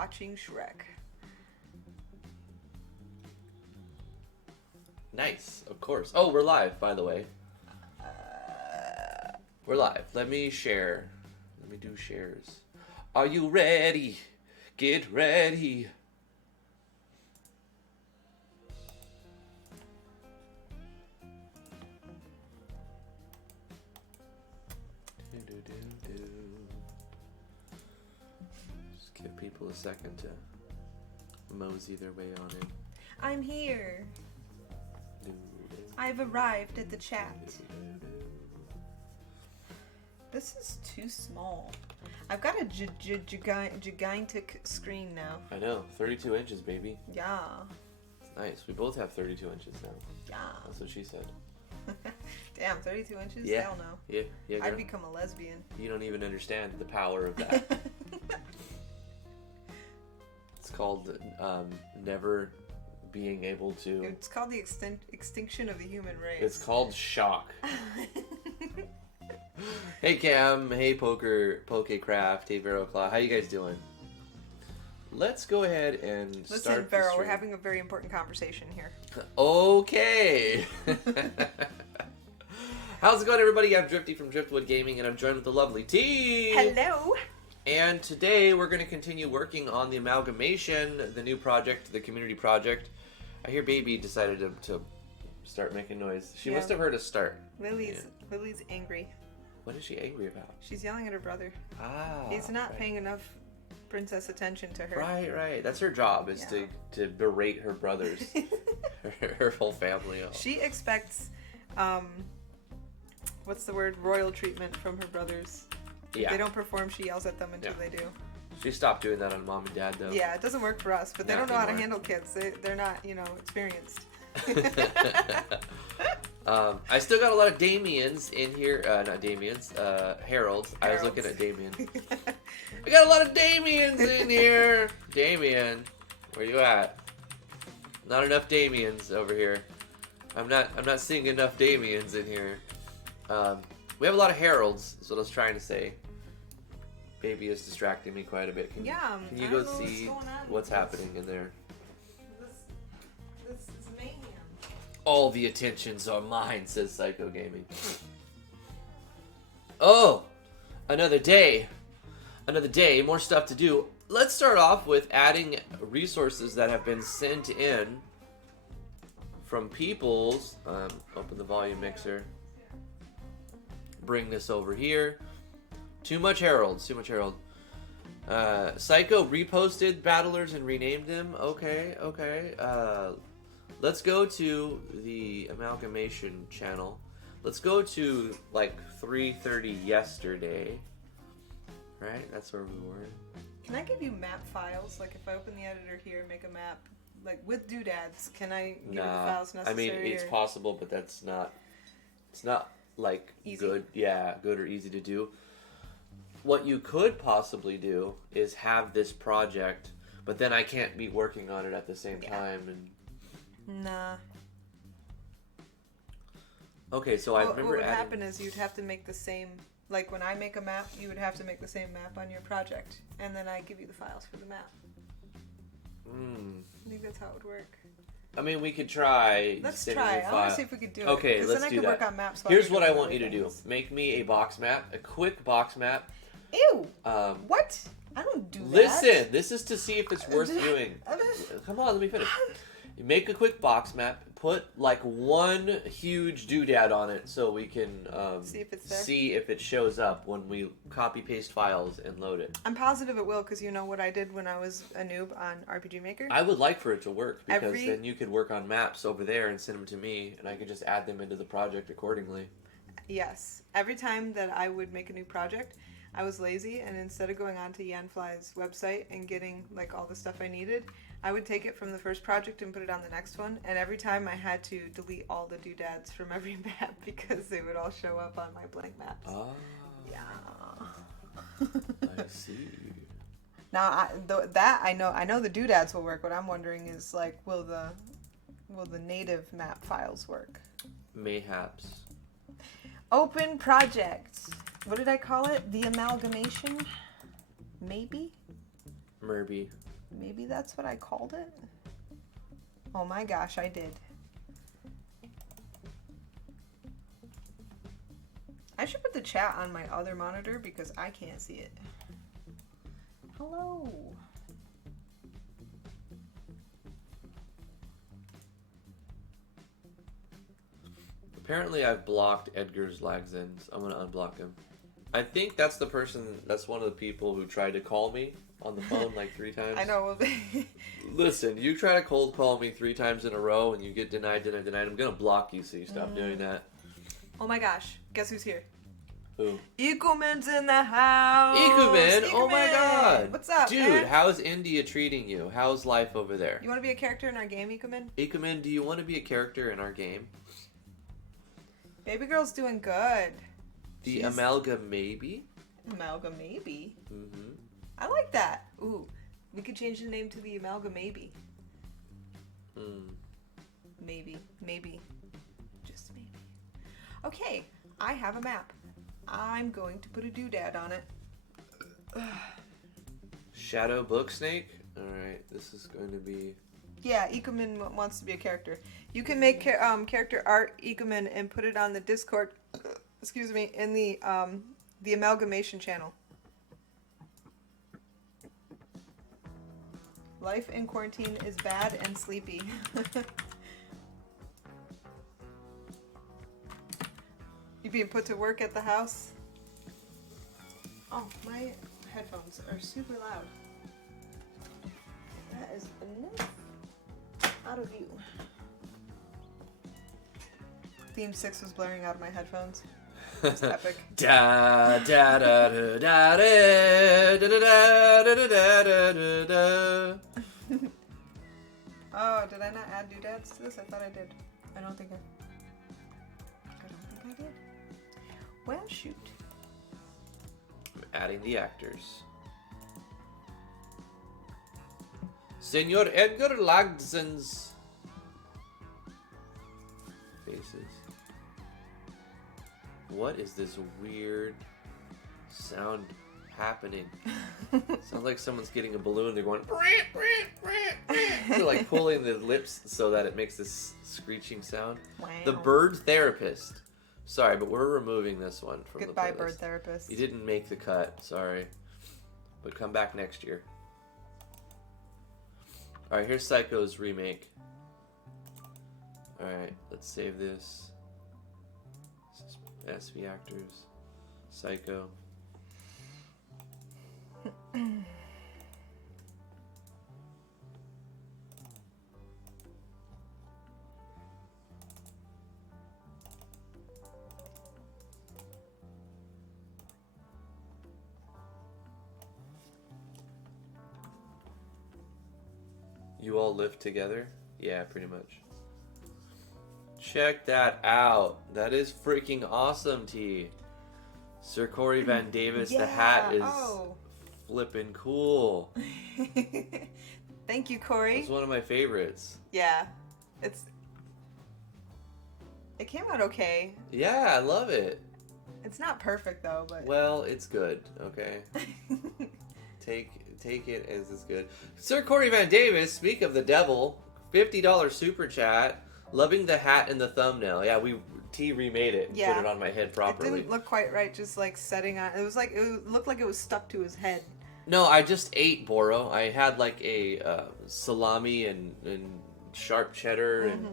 watching Shrek. Nice, of course. Oh, we're live, by the way. We're live. Let me share. Let me do shares. Are you ready? Get ready. Just give people a second to mosey their way on in. I'm here. I've arrived at the chat. This is too small. I've got a gigantic screen now. I know, 32 inches, baby. Yeah. It's nice. We both have 32 inches now. Yeah. That's what she said. Damn, 32 inches? Yeah. Hell no. Yeah, girl. I'd become a lesbian. You don't even understand the power of that. It's called never being able to... It's called the extinction of the human race. It's called shock. Hey Cam, hey Pokecraft, hey Veroclaw, how you guys doing? Let's go ahead and start. Listen, Vero, we're having a very important conversation here. Okay. How's it going, everybody? I'm Drifty from Driftwood Gaming, and I'm joined with the lovely T. Hello. And today we're going to continue working on the Amalgamation, the new project, the community project. I hear Baby decided to start making noise. She must have heard us start. Lily's angry. What is she angry about? She's yelling at her brother. Ah. He's not paying enough princess attention to her. Right. That's her job, is to berate her brothers. her whole family. She expects, what's the word? Royal treatment from her brothers. Yeah. If they don't perform, she yells at them until they do. She stopped doing that on Mom and Dad, though. Yeah, it doesn't work for us, but they don't know how to handle kids. They're not, experienced. I still got a lot of Damians in here. Not Damians, Harold's. I was looking at Damien. I got a lot of Damians in here. Damien, where you at? Not enough Damians over here. I'm not seeing enough Damians in here. We have a lot of Harolds, is what I was trying to say. Baby is distracting me quite a bit. Can you go see what's happening in there? This is mayhem. All the attentions are mine, says Psycho Gaming. Oh, another day, more stuff to do. Let's start off with adding resources that have been sent in from people's. Open the volume mixer. Bring this over here. Too much Herald. Psycho reposted battlers and renamed them. Okay. Let's go to the Amalgamation channel. Let's go to like 3:30 yesterday. Right? That's where we were. Can I give you map files? Like if I open the editor here and make a map, like with doodads, can I give you the files necessary? I mean, it's possible, but that's not... It's not like easy. Good or easy to do. What you could possibly do is have this project, but then I can't be working on it at the same time. And nah. Okay, so I remember what would happen is you'd have to make the same, like when I make a map, you would have to make the same map on your project, and then I give you the files for the map. I think that's how it would work. I mean, we could try. Let's try. I want to see if we could do it. Okay, let's do that. Work on maps. Here's what I want you to do. Make me a box map, a quick box map. Ew. What? I don't do that. Listen, this is to see if it's worth doing. Come on, let me finish. You make a quick box map. Put like one huge doodad on it so we can see if it's there. See if it shows up when we copy paste files and load it. I'm positive it will, because you know what I did when I was a noob on RPG Maker? I would like for it to work, because then you could work on maps over there and send them to me, and I could just add them into the project accordingly. Yes. Every time that I would make a new project, I was lazy, and instead of going on to Yanfly's website and getting like all the stuff I needed, I would take it from the first project and put it on the next one, and every time I had to delete all the doodads from every map because they would all show up on my blank maps. Ah. Yeah. I see. Now, I know the doodads will work. What I'm wondering is, like, will the native map files work? Mayhaps. Open project. What did I call it? The Amalgamation? Maybe? Murby. Maybe that's what I called it? Oh my gosh, I did. I should put the chat on my other monitor because I can't see it. Hello. Apparently I've blocked Edgar's Lagzins. I'm gonna unblock him. I think that's the person, that's one of the people who tried to call me on the phone like 3 times. I know. Listen, you try to cold call me 3 times in a row and you get denied, I'm gonna block you so you stop doing that. Oh my gosh. Guess who's here? Who? Ikumen's in the house. Ikumen? Oh my god. What's up, dude, man? how's India treating you? How's life over there? You want to be a character in our game, Ikumen? Ikumen, do you want to be a character in our game? Baby girl's doing good. The Amalgamation? Amalgamation? Mm-hmm. I like that. Ooh, we could change the name to the Amalgamation. Maybe. Just maybe. Okay, I have a map. I'm going to put a doodad on it. Shadow Book Snake? Alright, this is going to be... Yeah, Ikumen wants to be a character. You can make character art, Ikumen, and put it on the Discord, excuse me, in the Amalgamation channel. Life in quarantine is bad and sleepy. You being put to work at the house? Oh, my headphones are super loud. That is enough out of you. Theme 6 was blaring out of my headphones. It's epic. Da da da da da da da da da da da da. Oh, did I not add doodads to this? I thought I did. I don't think I did. Well, shoot. I'm adding the actors. Senor Edgar Lagzin's faces. What is this weird sound happening? Sounds like someone's getting a balloon. They're going. They're like pulling the lips so that it makes this screeching sound. Wow. The bird therapist. Sorry, but we're removing this one from Goodbye, the playlist. bird therapist. You didn't make the cut. Sorry, but come back next year. All right, here's Psycho's remake. All right, let's save this. SV actors, Psycho. You all live together? Yeah, pretty much. Check that out. That is freaking awesome, T. Sir Corey Van Davis, the hat is flipping cool. Thank you, Corey. It's one of my favorites. Yeah. It came out okay. Yeah, I love it. It's not perfect though, but well, it's good, okay? Take it as it's good. Sir Corey Van Davis, speak of the devil, $50 super chat. Loving the hat and the thumbnail. Yeah, T remade it and put it on my head properly. It didn't look quite right, just like setting on. It looked like it was stuck to his head. No, I just ate Boro. I had like a salami and sharp cheddar and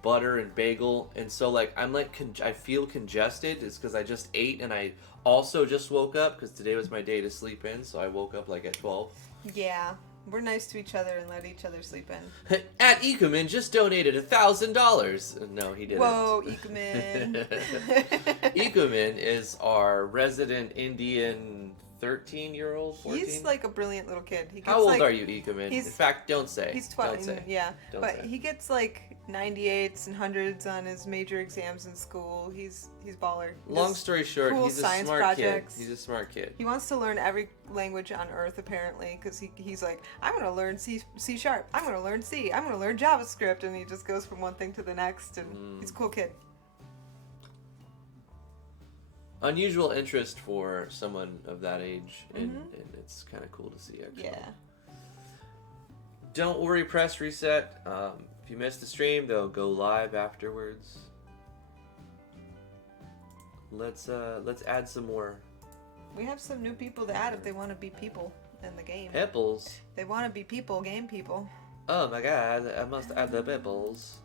butter and bagel, and so like I feel congested. It's because I just ate, and I also just woke up because today was my day to sleep in. So I woke up like at 12. Yeah. We're nice to each other and let each other sleep in. At Ikumen just donated $1,000. No, he didn't. Whoa, Ikumen. Ikumen is our resident Indian 13-year-old, 14? He's like a brilliant little kid. How old are you, Ikumen? In fact, don't say. He's 12. Don't say. Yeah, don't but say. he gets like 98s and 100s on his major exams in school. He's baller. Long story short, cool he's a science smart projects. kid. He's a smart kid. He wants to learn every language on Earth apparently, because he's like, I'm gonna learn C#. I'm gonna learn C. I'm gonna learn JavaScript, and he just goes from one thing to the next. And he's a cool kid. unusual interest for someone of that age, and it's kind of cool to see, actually. Yeah. Don't worry, press reset. If you missed the stream, they'll go live afterwards. Let's add some more. We have some new people to add if they want to be people in the game. Pepples. They want to be people, game people. Oh my god, I must add the pepples.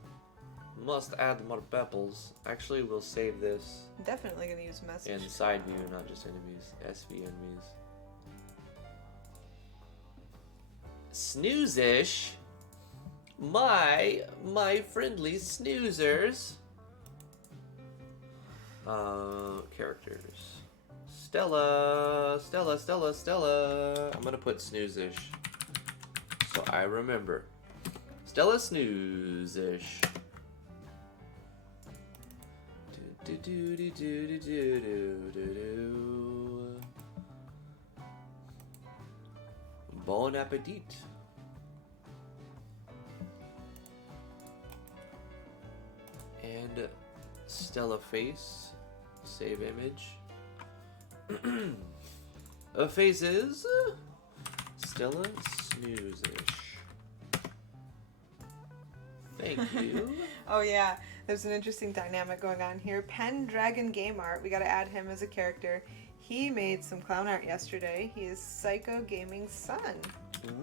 Must add more pepples. Actually, we'll save this Definitely gonna use message. in side view, not just enemies. SV enemies. Snoozish. My friendly snoozers. Characters. Stella. I'm gonna put snoozish, so I remember. Stella snoozish. Bon appetit. And Stella face. Save image. Faces. Stella snoozish. Thank you. Oh yeah, there's an interesting dynamic going on here. Pendragon Game Art, we gotta add him as a character. He made some clown art yesterday. He is Psycho Gaming's son.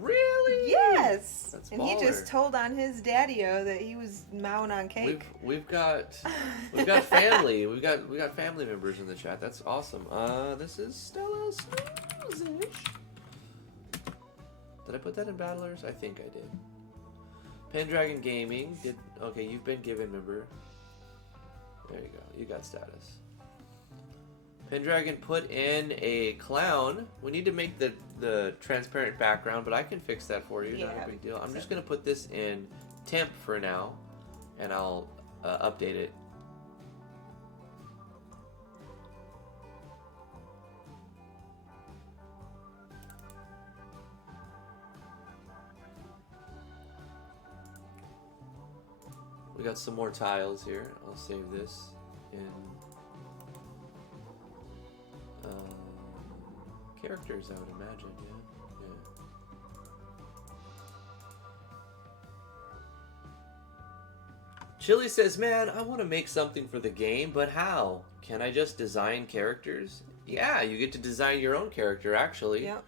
Really? Yes! That's and he baller. just told on his daddy-o that he was mowing on cake. We've got family. We've got family members in the chat. That's awesome. This is Stella Snoozish. Did I put that in Battlers? I think I did. Pendragon Gaming. Okay, you've been given member. There you go. You got status. Pendragon put in a clown. We need to make the transparent background, but I can fix that for you. Not a big deal. I'm just going to put this in temp for now, and I'll update it. We got some more tiles here. I'll save this in characters, I would imagine. Yeah. Chili says, man, I want to make something for the game, but how? Can I just design characters? Yeah, you get to design your own character, actually. Yep.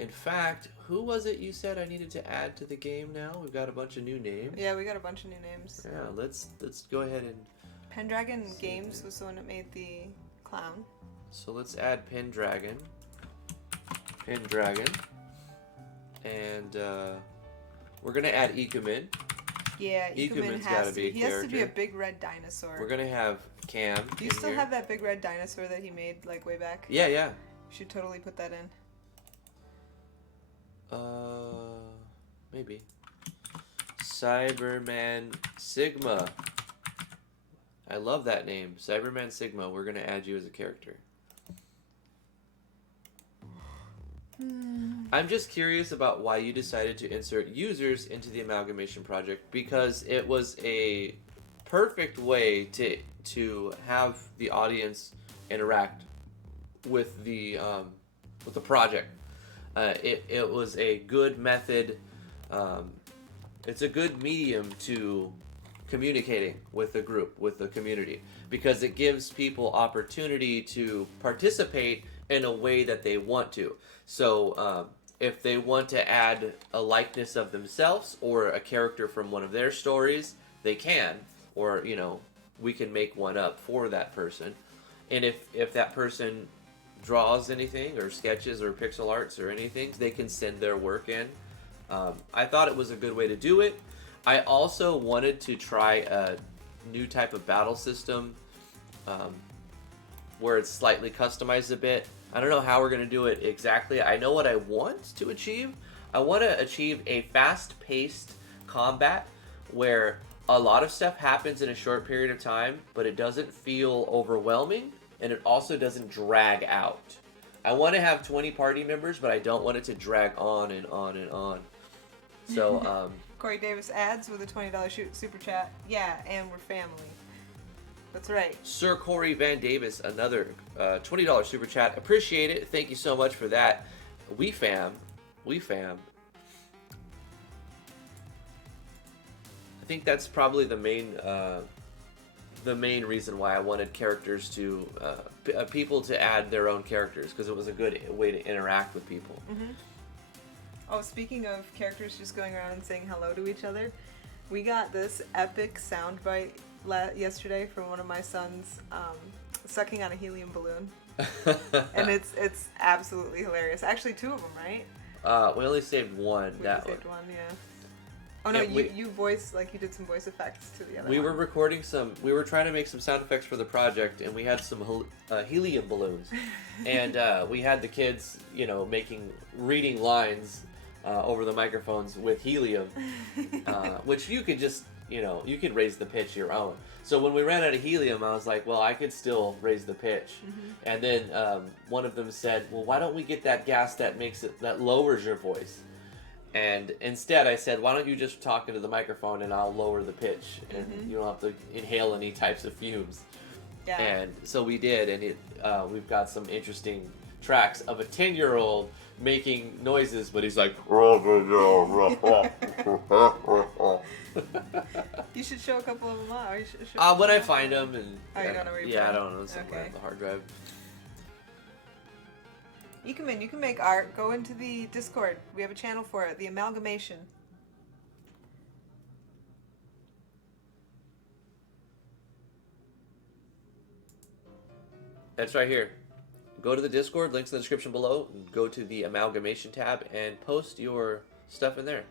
In fact, who was it you said I needed to add to the game now? We've got a bunch of new names. Yeah, we got a bunch of new names. Yeah, let's go ahead and... Pendragon Games was the one that made the clown. So let's add Pendragon. And we're going to add Ikumen. Yeah, Ikumen's Ikumen gotta be a he has to be a character. big red dinosaur. We're going to have Cam. Do you in still here. have that big red dinosaur that he made like way back? Yeah. You should totally put that in. Maybe. Cyberman Sigma. I love that name. Cyberman Sigma. We're going to add you as a character. I'm just curious about why you decided to insert users into the Amalgamation Project, because it was a perfect way to have the audience interact with the project. It was a good method. It's a good medium to communicating with the group, with the community, because it gives people opportunity to participate in a way that they want to. So if they want to add a likeness of themselves or a character from one of their stories, they can, or we can make one up for that person. And if that person draws anything or sketches or pixel arts or anything, they can send their work in. I thought it was a good way to do it. I also wanted to try a new type of battle system where it's slightly customized a bit. I don't know how we're going to do it exactly. I know what I want to achieve. I want to achieve a fast-paced combat where a lot of stuff happens in a short period of time, but it doesn't feel overwhelming, and it also doesn't drag out. I want to have 20 party members, but I don't want it to drag on and on and on. So, Corey Davis adds with a $20 super chat. Yeah, and we're family. That's right. Sir Corey Van Davis, another $20 super chat. Appreciate it. Thank you so much for that. We fam. I think that's probably the main reason why I wanted characters to people to add their own characters, because it was a good way to interact with people. Mm-hmm. Oh, speaking of characters just going around and saying hello to each other, we got this epic soundbite yesterday from one of my sons sucking on a helium balloon, and it's absolutely hilarious. Actually, 2 of them, right? We only saved one. We saved one, yeah. Oh no, you voiced, like, you did some voice effects to the other one. We were recording we were trying to make some sound effects for the project, and we had some helium balloons. And we had the kids, reading lines over the microphones with helium, which you could just, you could raise the pitch your own. So when we ran out of helium, I was like, well, I could still raise the pitch. Mm-hmm. And then one of them said, well, why don't we get that gas that lowers your voice? And instead I said, why don't you just talk into the microphone and I'll lower the pitch, and mm-hmm. you don't have to inhale any types of fumes. Yeah. And so we did, and we've got some interesting tracks of a 10-year-old making noises, but he's like... You should show a couple of them out. When I find them. And, you don't know where I don't know. Somewhere on the hard drive. You can make art. Go into the Discord. We have a channel for it. The Amalgamation. That's right here. Go to the Discord. Links in the description below. Go to the Amalgamation tab and post your stuff in there.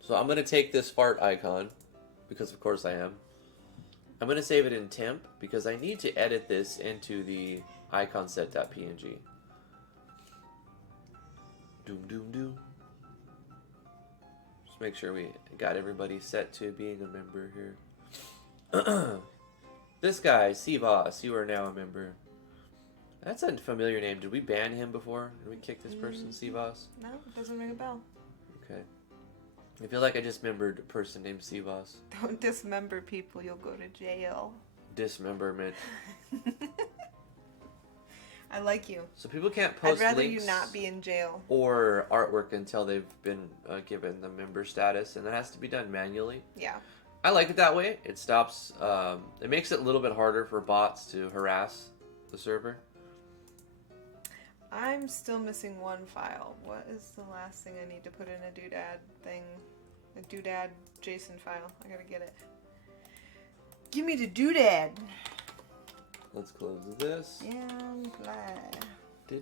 So I'm going to take this fart icon, because of course I am. I'm going to save it in temp, because I need to edit this into the iconset.png. Doom, doom, doom. Just make sure we got everybody set to being a member here. This guy, Sivas, you are now a member. That's a familiar name. Did we ban him before? Did we kick this person, Sivas? No, it doesn't ring a bell. Okay. I feel like I just remembered a person named Sivas. Don't dismember people, you'll go to jail. Dismemberment. I like you. So people can't post I'd rather links you not be in jail. Or artwork until they've been given the member status, and that has to be done manually. Yeah. I like it that way. It stops, it makes it a little bit harder for bots to harass the server. I'm still missing one file. What is the last thing I need to put in a doodad thing? A doodad JSON file. I gotta get it. Give me the doodad. Let's close this.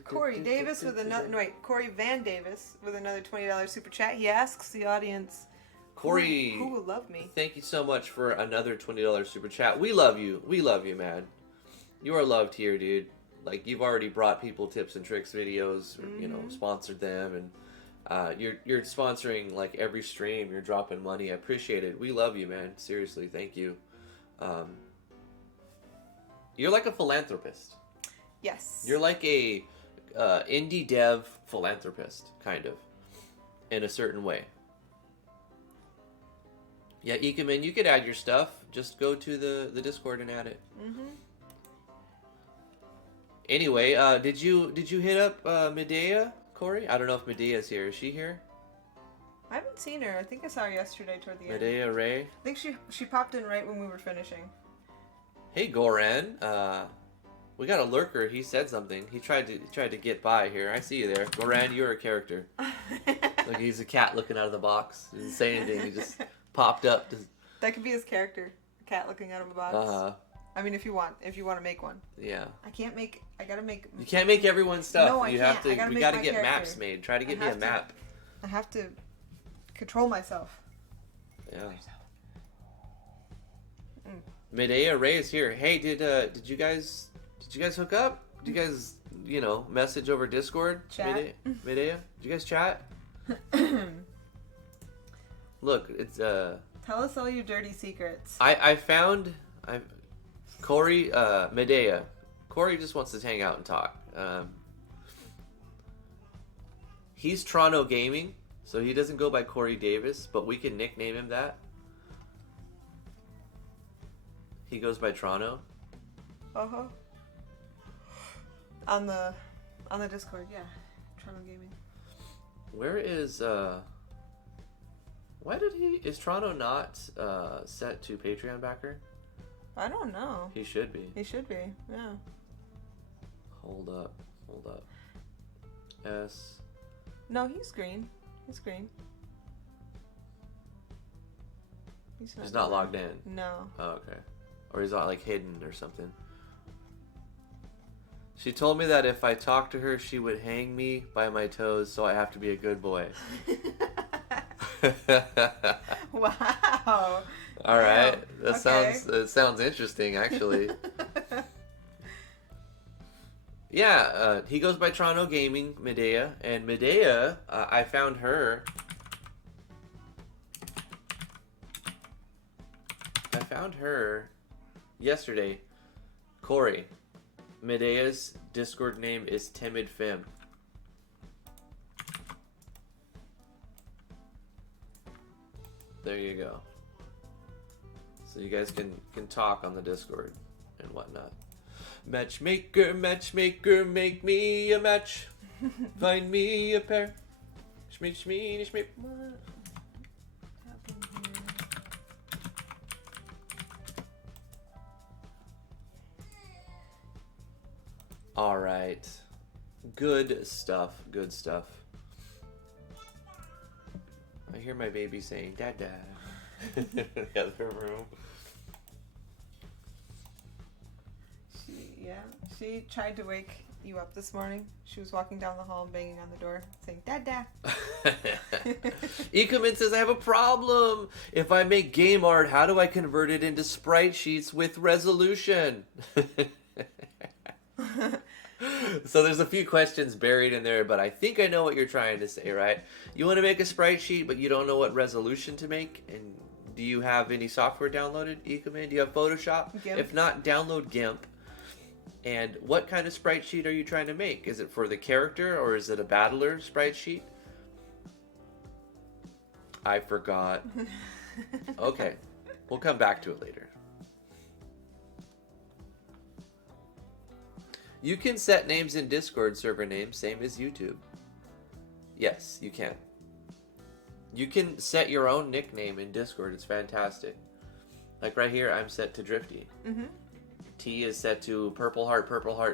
Corey Davis with another. No, wait, Corey Van Davis with another $20 super chat. He asks the audience, Corey, who will love me? Thank you so much for another $20 super chat. We love you. We love you, man. You are loved here, dude. Like, you've already brought people tips and tricks videos, or, mm-hmm. Sponsored them, and you're sponsoring like every stream. You're dropping money. I appreciate it. We love you, man. Seriously, thank you. You're like a philanthropist. Yes. You're like a indie dev philanthropist, kind of, in a certain way. Yeah, Ikeman, you could add your stuff. Just go to the Discord and add it. Mm-hmm. Anyway, did you hit up Medea, Corey? I don't know if Medea's here. Is she here? I haven't seen her. I think I saw her yesterday toward the end. Medea Ray? I think she popped in right when we were finishing. Hey, Goran. We got a lurker. He said something. He tried to get by here. I see you there. Goran, you're a character. Like, he's a cat looking out of the box. He didn't say anything. He just popped up. That could be his character. A cat looking out of a box. Uh-huh. I mean, if you want to make one. Yeah. I gotta make. You can't make everyone's stuff. No, I you can't. have to. We gotta get maps made. Try to get me a map. I have to control myself. Yeah. Medea Ray is here. Hey, did you guys hook up? Did you guys message over Discord? Chat. Medea, did you guys chat? Look, it's Tell us all your dirty secrets. I found Corey Medea. Corey just wants to hang out and talk. He's Toronto Gaming, so he doesn't go by Corey Davis, but we can nickname him that. He goes by Toronto. Uh-huh. On the Discord, yeah. Toronto Gaming. Where is why did he is Toronto not set to Patreon backer? I don't know. He should be. He should be, yeah. Hold up. S. No, he's green. He's green. He's not logged in. No. Oh, okay. Or he's not like hidden or something. She told me that if I talked to her, she would hang me by my toes, so I have to be a good boy. Wow. All right. That sounds interesting, actually. Yeah, he goes by Toronto Gaming, Medea, and Medea, I found her. Yesterday. Corey, Medea's Discord name is Timid Fem. There you go. So you guys can talk on the Discord and whatnot. Matchmaker, matchmaker, make me a match. Find me a pair. Shmeek. What happened here? All right. Good stuff. I hear my baby saying, Dada. In the other room. She tried to wake you up this morning. She was walking down the hall and banging on the door, saying, Dada. Ekumin says, I have a problem. If I make game art, how do I convert it into sprite sheets with resolution? So there's a few questions buried in there, but I think I know what you're trying to say, right? You want to make a sprite sheet, but you don't know what resolution to make? And do you have any software downloaded, Ekumin? Do you have Photoshop? GIMP. If not, download GIMP. And what kind of sprite sheet are you trying to make? Is it for the character, or is it a battler sprite sheet? I forgot. Okay, we'll come back to it later. You can set names in Discord server names, same as YouTube. Yes, you can. You can set your own nickname in Discord. It's fantastic. Like right here, I'm set to Drifty. Mm-hmm. T is set to Purple Heart,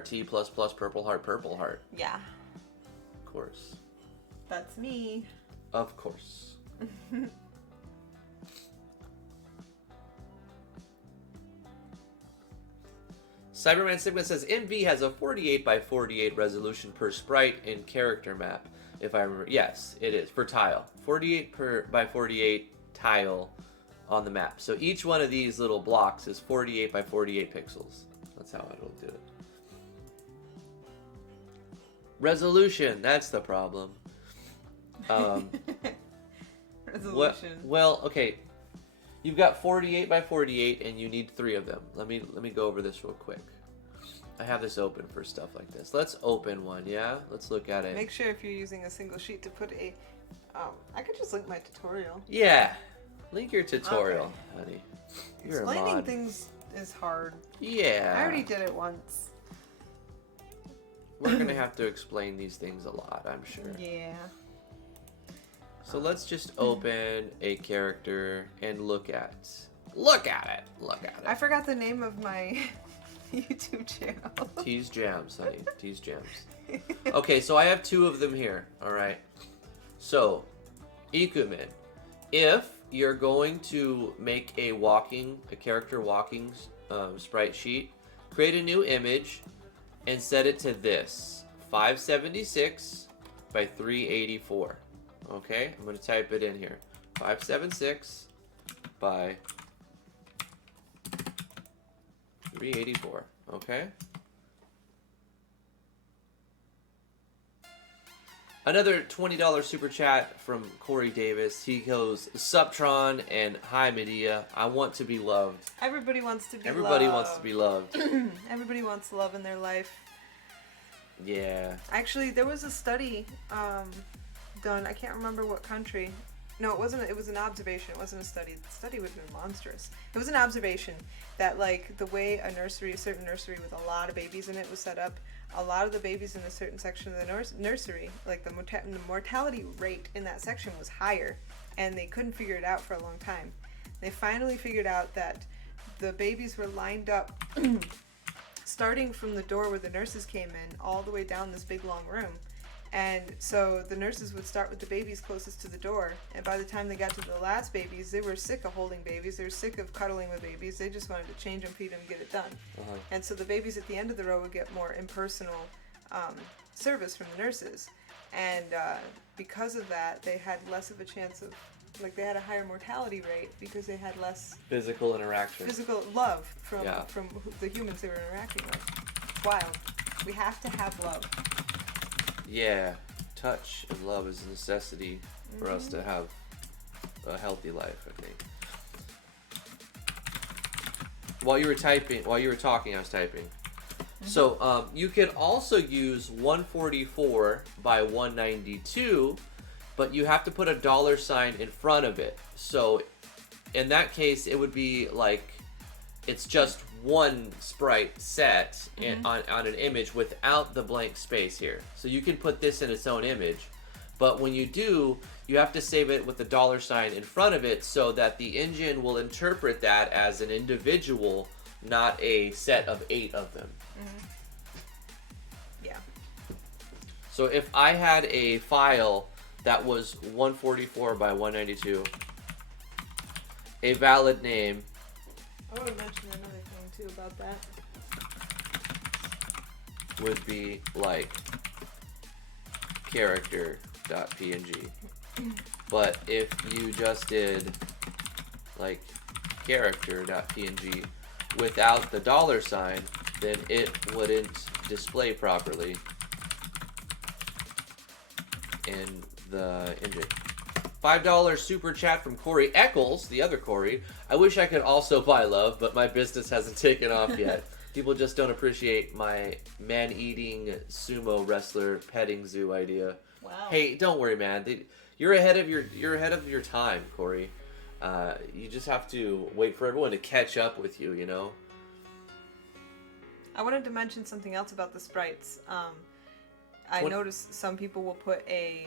T ++ Purple Heart. Yeah. Of course. That's me. Of course. Cyberman Sigma says MV has a 48x48 resolution per sprite in character map. If I remember, yes, it is for tile. 48x48 tile on the map. So each one of these little blocks is 48x48 pixels. That's how it'll do it. Resolution, that's the problem. Resolution. Well, okay. You've got 48x48 and you need 3 of them. Let me go over this real quick. I have this open for stuff like this. Let's open one, yeah? Let's look at it. Make sure if you're using a single sheet to put a... I could just link my tutorial. Yeah. Link your tutorial, honey. You're Explaining a mod. things is hard. Yeah. I already did it once. We're going to have to explain these things a lot, I'm sure. Yeah. So let's just open a character and look at it. I forgot the name of my YouTube channel. Tease Jams, honey. Tease Jams. Okay, so I have 2 of them here. All right. So, Ekumin, if you're going to make a character walking sprite sheet, create a new image and set it to this 576 by 384. Okay, I'm going to type it in here. 576 by 384. Okay. Another $20 super chat from Corey Davis. He goes, Suptron and hi Medea. I want to be loved. Everybody wants to be Everybody loved. wants to be loved. Everybody wants love in their life. Yeah. Actually, there was a study done, I can't remember what country, No, it wasn't. It was an observation. It wasn't a study. The study would have been monstrous. It was an observation that, like, the way a certain nursery with a lot of babies in it was set up, a lot of the babies in a certain section of the nursery, like the mortality rate in that section was higher, and they couldn't figure it out for a long time. They finally figured out that the babies were lined up, starting from the door where the nurses came in, all the way down this big long room. And so the nurses would start with the babies closest to the door, and by the time they got to the last babies, they were sick of holding babies, they were sick of cuddling with babies, they just wanted to change them, feed them, get it done. And so the babies at the end of the row would get more impersonal service from the nurses. And because of that, they had less of a chance of, like, they had a higher mortality rate because they had less physical interaction. Physical love from the humans they were interacting with. It's wild. We have to have love. Yeah, touch and love is a necessity for us to have a healthy life, I think. While you were talking, I was typing. So you can also use 144 by 192, but you have to put a $ in front of it. So in that case, it would be like it's just one sprite set on an image without the blank space here. So you can put this in its own image, but when you do, you have to save it with the $ in front of it so that the engine will interpret that as an individual, not a set of 8 of them. Yeah. So if I had a file that was 144 by 192, a valid name. I want to mention another thing too about that. Would be like character.png. But if you just did like character.png without the $, then it wouldn't display properly in the engine. $5 super chat from Corey Eccles, the other Corey. I wish I could also buy love, but my business hasn't taken off yet. People just don't appreciate my man-eating sumo wrestler petting zoo idea. Wow. Hey, don't worry, man. You're ahead of your time, Corey. You just have to wait for everyone to catch up with you, you know? I wanted to mention something else about the sprites. I noticed some people will put a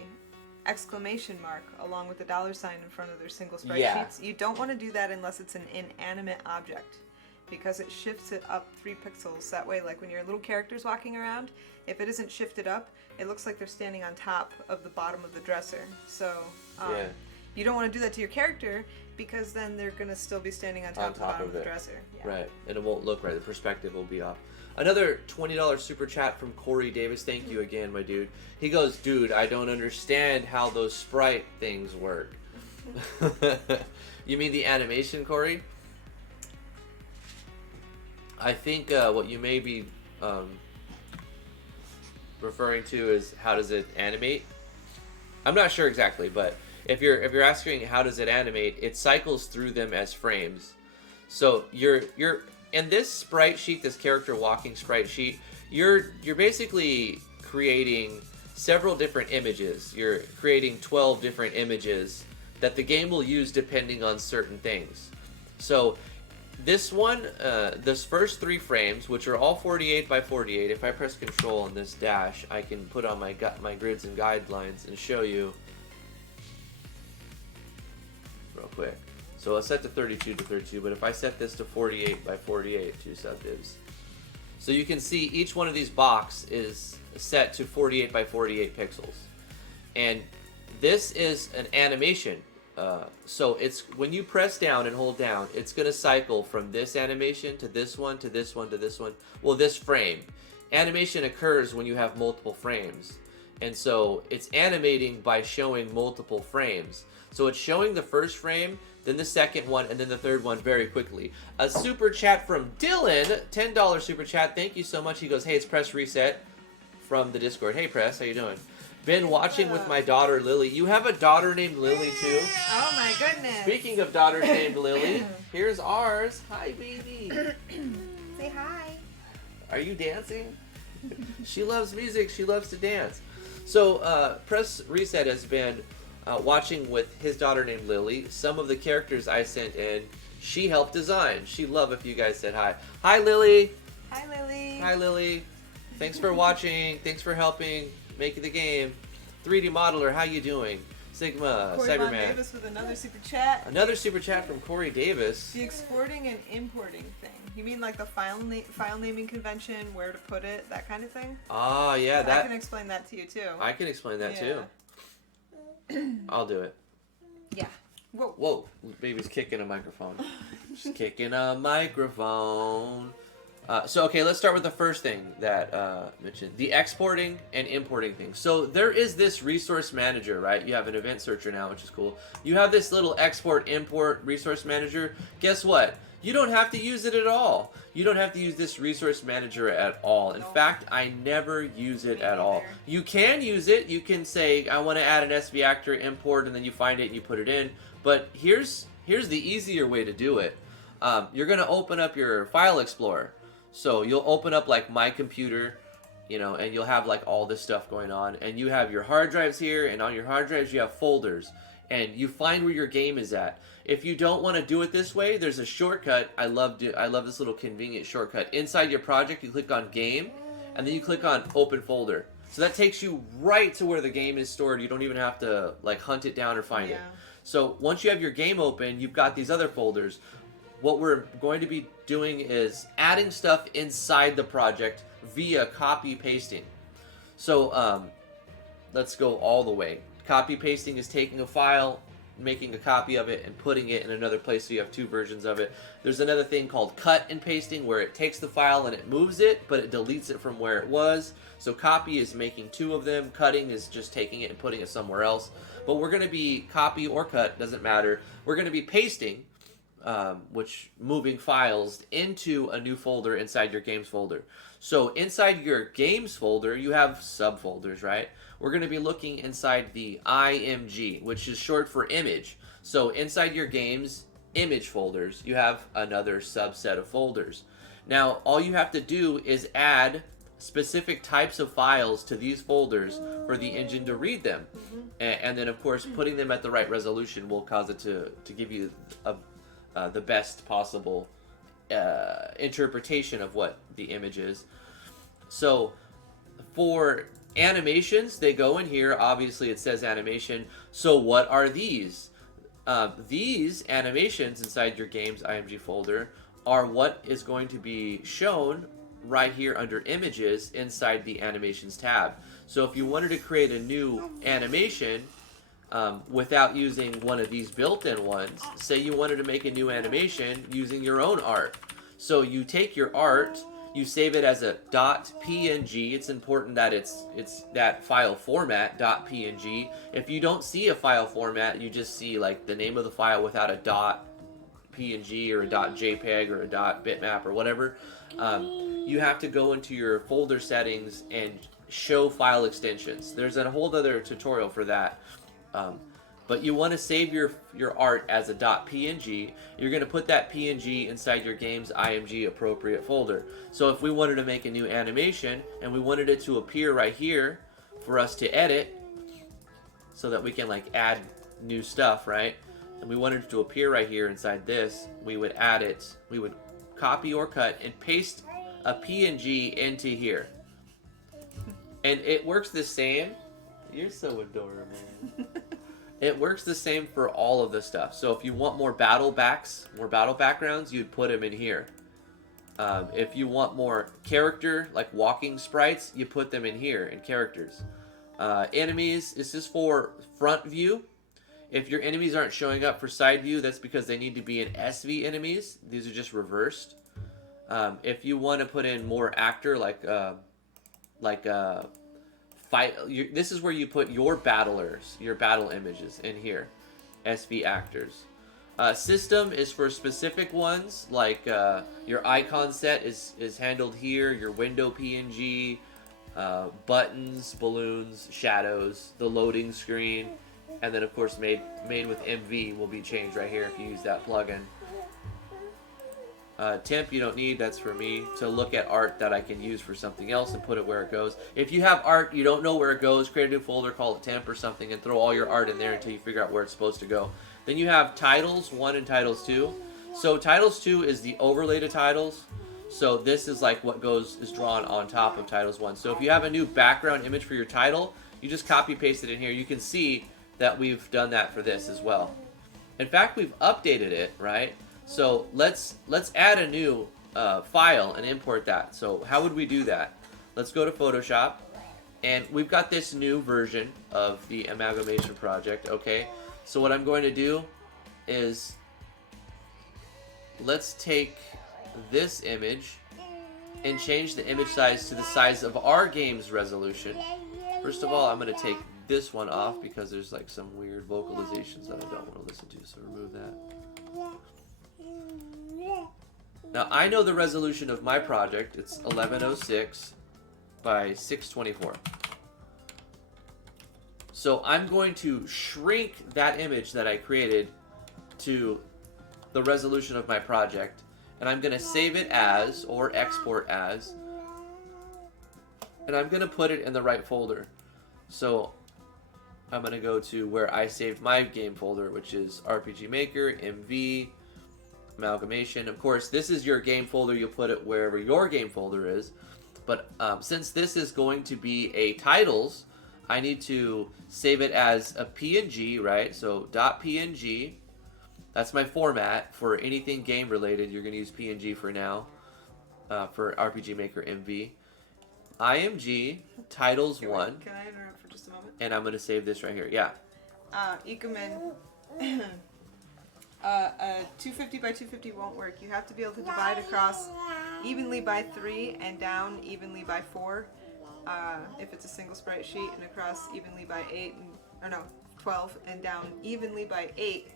exclamation mark along with the $ in front of their single sprite sheets. You don't want to do that unless it's an inanimate object, because it shifts it up 3 pixels. That way, like when your little character's walking around, if it isn't shifted up, it looks like they're standing on top of the bottom of the dresser. So you don't want to do that to your character, because then they're going to still be standing on top of the bottom of the dresser. Yeah. Right, and it won't look right. The perspective will be off. Another $20 super chat from Corey Davis. Thank you again, my dude. He goes, dude, I don't understand how those sprite things work. You mean the animation, Corey? I think what you may be referring to is how does it animate? I'm not sure exactly, but if you're asking how does it animate, it cycles through them as frames. So you're in this sprite sheet, this character walking sprite sheet, you're basically creating several different images. You're creating 12 different images that the game will use depending on certain things. So this one, this first 3 frames, which are all 48 by 48, if I press Control on this dash, I can put on my grids and guidelines and show you real quick. So it's set to 32 to 32, but if I set this to 48 by 48, 2 subdivs. So you can see each one of these box is set to 48 by 48 pixels. And this is an animation. So it's when you press down and hold down, it's going to cycle from this animation to this one, to this one, to this one. Well, this frame. Animation occurs when you have multiple frames. And so it's animating by showing multiple frames. So it's showing the first frame, then the second one, and then the third one very quickly. A super chat from Dylan, $10 super chat. Thank you so much. He goes, hey, it's Press Reset from the Discord. Hey, Press, how you doing? Been watching with my daughter, Lily. You have a daughter named Lily, too? Oh, my goodness. Speaking of daughters named Lily, here's ours. Hi, baby. Say hi. Are you dancing? She loves music. She loves to dance. So, Press Reset has been watching with his daughter named Lily. Some of the characters I sent in, she helped design. She'd love if you guys said hi. Hi, Lily. Hi, Lily. Hi, Lily. Thanks for watching. Thanks for helping making the game. 3D Modeler, how you doing? Sigma, Corey Von Cyberman. Davis with another super chat. Another super chat from Corey Davis. The exporting and importing thing. You mean like the file naming convention, where to put it, that kind of thing? Ah, yeah, I can explain that to you too. I can explain that too. I'll do it. Yeah. Whoa. Whoa, baby's kicking a microphone. She's kicking a microphone. Okay, let's start with the first thing that mentioned, the exporting and importing thing. So there is this resource manager, right? You have an event searcher now, which is cool. You have this little export import resource manager. Guess what? You don't have to use it at all. You don't have to use this resource manager at all. In fact, I never use it at all. You can use it. You can say, I want to add an SV actor import, and then you find it and you put it in. But here's the easier way to do it. You're going to open up your file explorer. So you'll open up like my computer, you know, and you'll have like all this stuff going on, and you have your hard drives here, and on your hard drives you have folders, and you find where your game is at. If you don't want to do it this way, there's a shortcut. I love this little convenient shortcut. Inside your project, you click on game, and then you click on open folder. So that takes you right to where the game is stored. You don't even have to like hunt it down or find it. So once you have your game open, you've got these other folders. What we're going to be doing is adding stuff inside the project via copy pasting. So let's go all the way. Copy pasting is taking a file, making a copy of it, and putting it in another place, so you have two versions of it. There's another thing called cut and pasting, where it takes the file and it moves it, but it deletes it from where it was. So copy is making two of them. Cutting is just taking it and putting it somewhere else. But we're going to be copy or cut, doesn't matter. We're going to be pasting, which moving files into a new folder inside your games folder. So inside your games folder, you have subfolders, right? We're going to be looking inside the IMG, which is short for image. So inside your games image folders, you have another subset of folders. Now, all you have to do is add specific types of files to these folders for the engine to read them. And then, of course, putting them at the right resolution will cause it to give you the best possible interpretation of what the image is. So for animations, they go in here. Obviously, it says animation. So what are these? These animations inside your games IMG folder are what is going to be shown right here under images inside the animations tab. So if you wanted to create a new animation without using one of these built-in ones, say you wanted to make a new animation using your own art. So you take your art, you save it as a .png. It's important that it's that file format, .png. If you don't see a file format, you just see like the name of the file without a .png or a .jpeg or a .bitmap or whatever. You have to go into your folder settings and show file extensions. There's a whole other tutorial for that. But you want to save your art as a .png. You're going to put that PNG inside your game's IMG appropriate folder. So if we wanted to make a new animation and we wanted it to appear right here for us to edit, so that we can like add new stuff, right? And we wanted it to appear right here inside this, we would add it. We would copy or cut and paste a PNG into here. And it works the same. You're so adorable. It works the same for all of this stuff. So if you want more battle backgrounds, you'd put them in here. If you want more character, like walking sprites, you put them in here, in characters. Enemies, this is for front view. If your enemies aren't showing up for side view, that's because they need to be in SV enemies. These are just reversed. If you want to put in more actor, this is where you put your battlers, your battle images in here, SV actors. System is for specific ones, like your icon set is handled here, your window PNG, buttons, balloons, shadows, the loading screen, and then of course made with MV will be changed right here if you use that plugin. Temp you don't need, that's for me to look at art that I can use for something else and put it where it goes. If you have art you don't know where it goes, create a new folder, call it temp or something, and throw all your art in there until you figure out where it's supposed to go. Then you have titles 1 and titles 2. So titles 2 is the overlay to titles. So this is like what is drawn on top of titles 1. So if you have a new background image for your title, you just copy paste it in here. You can see that we've done that for this as well. In fact, we've updated it, right? So let's add a new file and import that. So how would we do that? Let's go to Photoshop, and we've got this new version of the Amalgamation Project, okay? So what I'm going to do is let's take this image and change the image size to the size of our game's resolution. First of all, I'm going to take this one off because there's like some weird vocalizations that I don't want to listen to, so remove that. Now I know the resolution of my project. It's 1106 by 624. So I'm going to shrink that image that I created to the resolution of my project, and I'm going to save it as, or export as, and I'm going to put it in the right folder. So I'm going to go to where I saved my game folder, which is RPG Maker, MV, Amalgamation. Of course, this is your game folder. You'll put it wherever your game folder is. But since this is going to be a titles, I need to save it as a PNG, right? So .png. That's my format for anything game related. You're going to use PNG for now, for RPG Maker MV. IMG titles Okay, 1. Can I interrupt for just a moment? And I'm going to save this right here. Yeah. Ecomin, 250 by 250 won't work. You have to be able to divide across evenly by 3 and down evenly by 4 if it's a single sprite sheet, and across evenly by 8, or no, 12, and down evenly by 8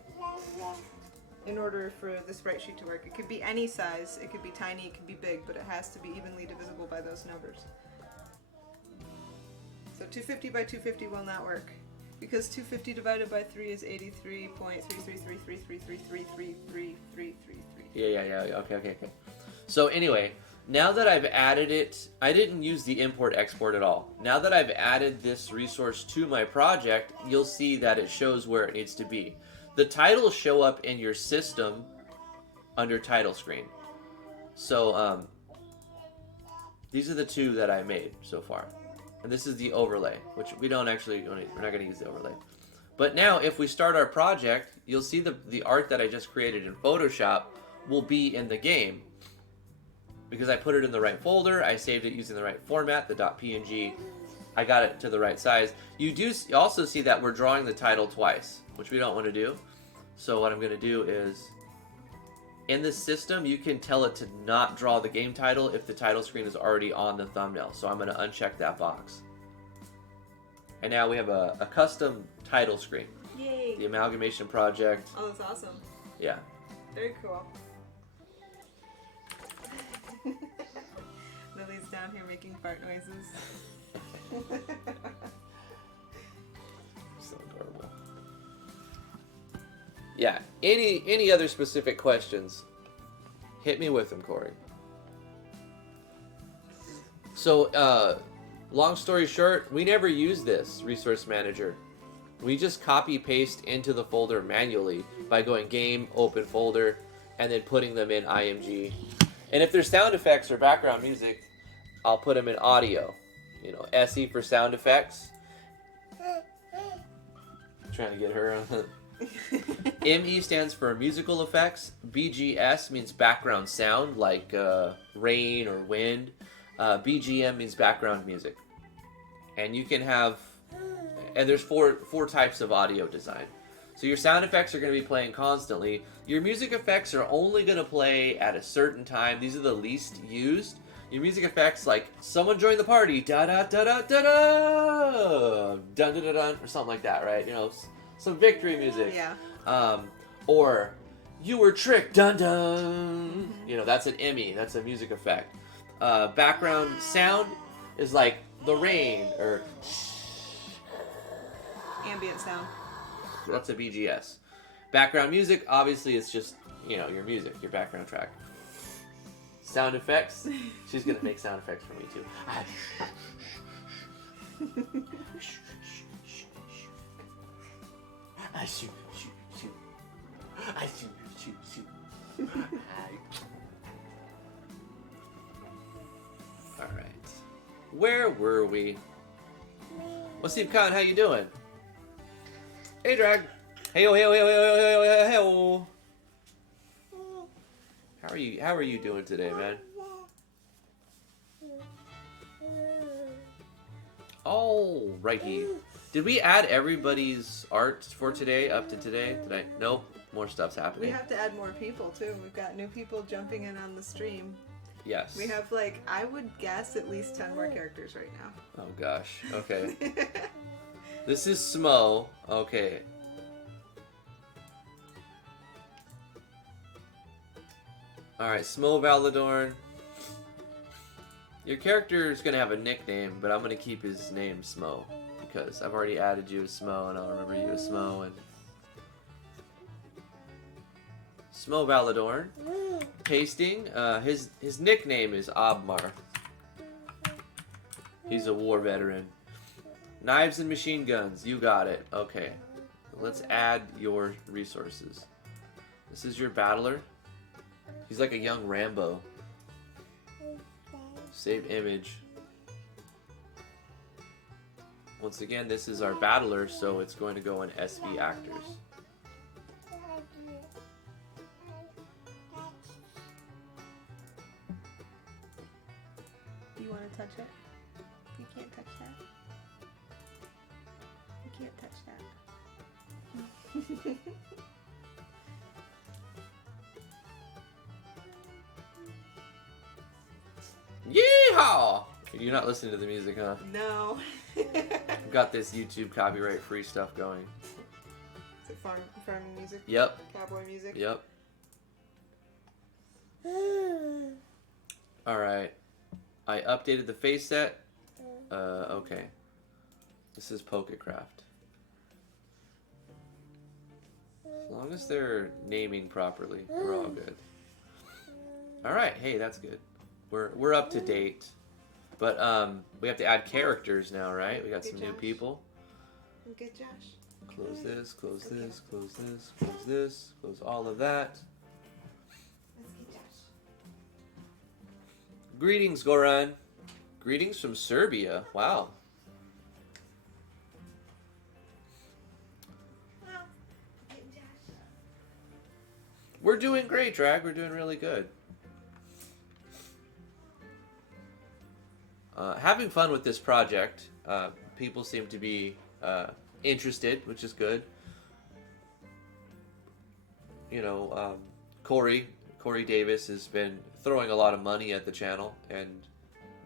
in order for the sprite sheet to work. It could be any size, it could be tiny, it could be big, but it has to be evenly divisible by those numbers. So 250 by 250 will not work, because 250 divided by 3 is 83.3333333333333. Yeah. Okay. So anyway, now that I've added it, I didn't use the import export at all. Now that I've added this resource to my project, you'll see that it shows where it needs to be. The titles show up in your system under title screen. So these are the two that I made so far. And this is the overlay, which we're not going to use the overlay. But now if we start our project, you'll see the art that I just created in Photoshop will be in the game. Because I put it in the right folder, I saved it using the right format, the .png, I got it to the right size. You also see that we're drawing the title twice, which we don't want to do. So what I'm going to do is, in the system, you can tell it to not draw the game title if the title screen is already on the thumbnail. So I'm going to uncheck that box. And now we have a custom title screen. Yay! The Amalgamation Project. Oh, that's awesome. Yeah. Very cool. Lily's down here making fart noises. So adorable. Yeah. Any other specific questions? Hit me with them, Corey. So, long story short, we never use this resource manager. We just copy paste into the folder manually by going game, open folder, and then putting them in IMG. And if there's sound effects or background music, I'll put them in audio. You know, SE for sound effects. Trying to get her on. ME stands for musical effects. BGS means background sound, like rain or wind. BGM means background music. And you can have, and there's four types of audio design. So your sound effects are going to be playing constantly. Your music effects are only going to play at a certain time. These are the least used. Your music effects, like someone joined the party, da da da da da da, dun dun dun dun, or something like that, right? You know, some victory music. Yeah. Or you were tricked, dun dun. You know, that's an Emmy. That's a music effect. Background sound is like the rain or Ambient sound. That's a BGS. Background music, obviously, it's just, you know, your music, your background track. Sound effects. She's gonna make sound effects for me too. All right. Where were we? Well, Steve Khan, how you doing? Hey, Drag. Hey-o, hey-o, hey-o, hey-o, hey-o, hey-o. How are you doing today, man? Alrighty. Did we add everybody's art for today up to today? Nope. More stuff's happening. We have to add more people too. We've got new people jumping in on the stream. Yes. We have I would guess at least 10 more characters right now. Oh gosh. Okay. This is Smo. Okay. Alright, Smo Valadorn. Your character is going to have a nickname, but I'm going to keep his name Smo. Because I've already added you as Smo, and I'll remember you as Smo. And Smo Valadorn. Pasting. His nickname is Abmar. He's a war veteran. Knives and machine guns. You got it. Okay. Let's add your resources. This is your battler. He's like a young Rambo. Save image. Once again, this is our battler, so it's going to go in SV actors. You want to touch it? You can't touch that. You can't touch that. Yeehaw! You're not listening to the music, huh? No. I've got this YouTube copyright free stuff going. Is it farming music? Yep. Cowboy music? Yep. Alright. I updated the face set. Okay. This is Pokecraft. As long as they're naming properly, we're all good. Alright, hey, that's good. We're up to date. But we have to add characters now, right? We got some new people. Good, Josh. Close this, close this, close this, close this, close all of that. Let's get Josh. Greetings, Goran. Greetings from Serbia. Wow. We're doing great, Drag. We're doing really good. Having fun with this project. People seem to be interested, which is good. You know, Corey Davis has been throwing a lot of money at the channel, and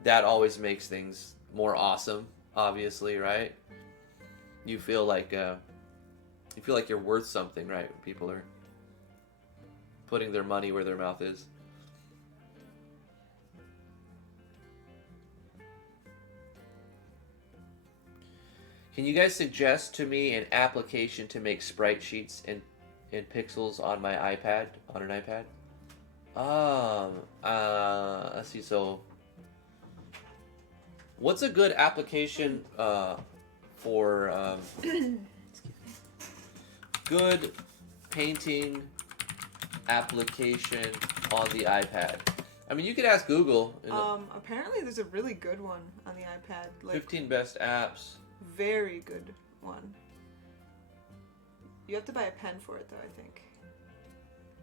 that always makes things more awesome. Obviously, right? You feel like you're worth something, right? When people are putting their money where their mouth is. Can you guys suggest to me an application to make sprite sheets in pixels on my iPad, on an iPad? Let's see, so what's a good application for good painting application on the iPad? I mean, you could ask Google. Apparently there's a really good one on the iPad. 15 best apps. Very good one. You have to buy a pen for it, though, I think.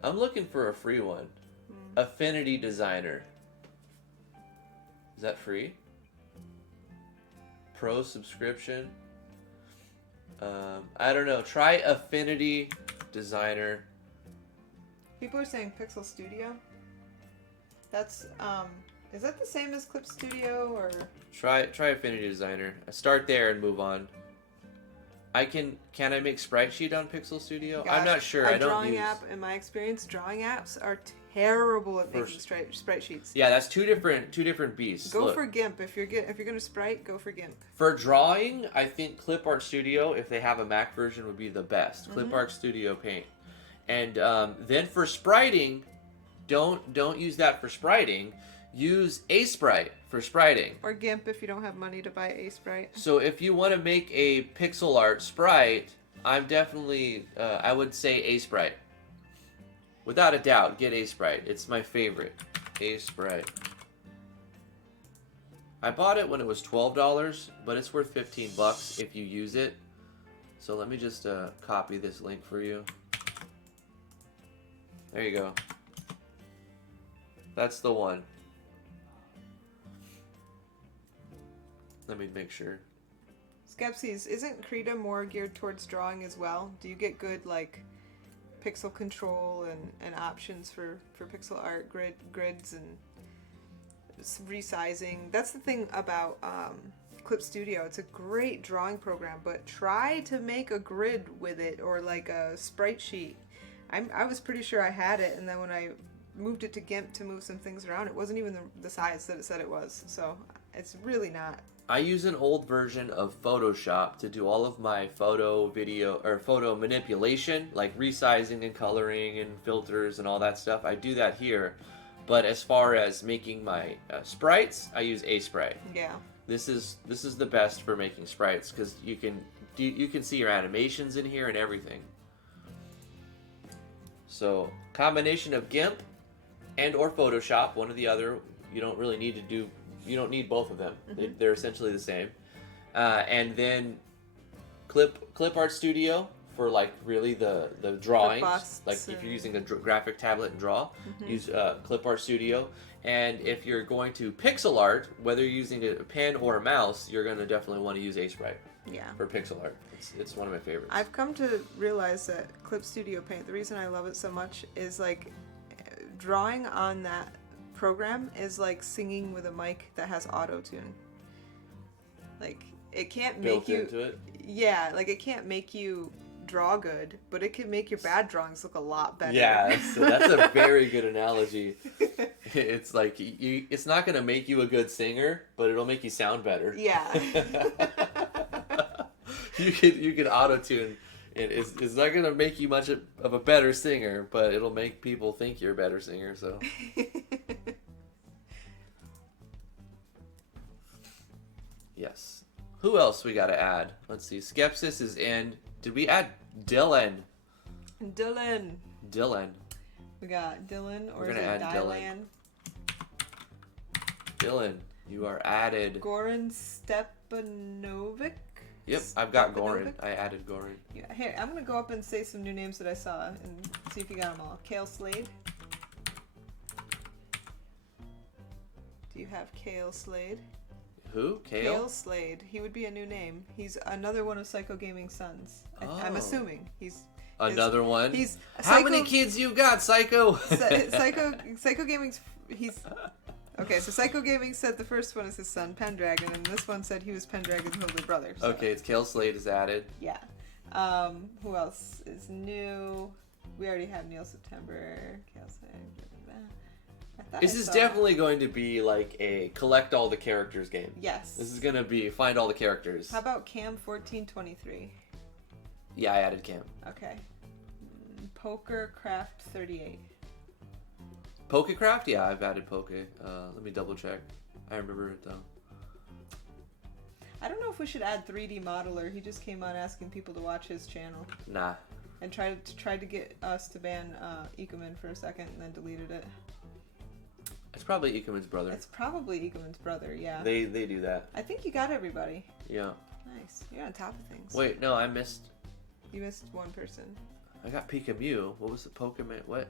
I'm looking for a free one. Affinity Designer. Is that free? Pro subscription. I don't know. Try Affinity Designer. People are saying Pixel Studio. That's is that the same as Clip Studio or? Try Affinity Designer. Start there and move on. Can I make Sprite Sheet on Pixel Studio? Gosh, I'm not sure. I don't use. In my experience, drawing apps are terrible at making sprite sheets. Yeah, that's two different beasts. Go for GIMP if you're gonna Sprite. Go for GIMP. For drawing, I think Clip Art Studio, if they have a Mac version, would be the best. Clip Art Studio Paint, and then for spriting, don't use that for spriting. Use a Sprite for spriting. Or GIMP if you don't have money to buy a Sprite. So if you want to make a pixel art sprite, I'm definitely, I would say a Sprite. Without a doubt, get a Sprite. It's my favorite. A Sprite. I bought it when it was $12, but it's worth $15 if you use it. So let me just copy this link for you. There you go. That's the one. Let me make sure. Skepsies, isn't Krita more geared towards drawing as well? Do you get good like pixel control and options for pixel art, grids and resizing? That's the thing about Clip Studio. It's a great drawing program, but try to make a grid with it or like a sprite sheet. I was pretty sure I had it, and then when I moved it to GIMP to move some things around, it wasn't even the size that it said it was. So it's really not. I use an old version of Photoshop to do all of my photo manipulation, like resizing and coloring and filters and all that stuff. I do that here. But as far as making my sprites, I use a Sprite. Yeah. This is the best for making sprites because you can see your animations in here and everything. So combination of GIMP and or Photoshop, one or the other. You don't really need to do. You don't need both of them. Mm-hmm. They're essentially the same. And then Clip Art Studio for like really the drawings. Like if you're using a graphic tablet and draw, use Clip Art Studio. And if you're going to pixel art, whether you're using a pen or a mouse, you're going to definitely want to use a Sprite. Yeah. For pixel art. It's one of my favorites. I've come to realize that Clip Studio Paint, the reason I love it so much is like drawing on that program is like singing with a mic that has auto-tune. Like it can't make Built into it? Yeah, like it can't make you draw good, but it can make your bad drawings look a lot better. Yeah, that's a very good analogy. It's like it's not going to make you a good singer, but it'll make you sound better. Yeah. You can auto-tune. It's not going to make you much of a better singer, but it'll make people think you're a better singer, so. Yes. Who else we got to add? Let's see. Skepsis is in. Did we add Dylan? Dylan. We got Dylan, or We're is gonna it add Dylan? Dylan, you are added. Goran Stepanovic? Yep, I've got Goran. I added Goran. Yeah, here, I'm going to go up and say some new names that I saw and see if you got them all. Kale Slade. Do you have Kale Slade? Who? Kale? Kale Slade. He would be a new name. He's another one of Psycho Gaming's sons. I'm assuming. He's another one? He's How many kids you got, Psycho? Psycho Gaming's... Okay, so Psycho Gaming said the first one is his son, Pendragon, and this one said he was Pendragon's older brother. So. Okay, it's Kale Slade is added. Yeah. Who else is new? We already have Neil September, Kale Slade. This is definitely going to be like a collect all the characters game. Yes. This is going to be find all the characters. How about Cam 1423? Yeah, I added Cam. Okay. Poker Craft 38. Pokecraft? Yeah, I've added Poke. Let me double check. I remember it though. I don't know if we should add 3D Modeler. He just came on asking people to watch his channel. Nah. And tried to get us to ban Ikeman for a second and then deleted it. It's probably Ikeman's brother. It's probably Ikeman's brother, yeah. They do that. I think you got everybody. Yeah. Nice. You're on top of things. Wait, no, I missed. You missed one person. I got Pika Mew. What was the Pokemon? What?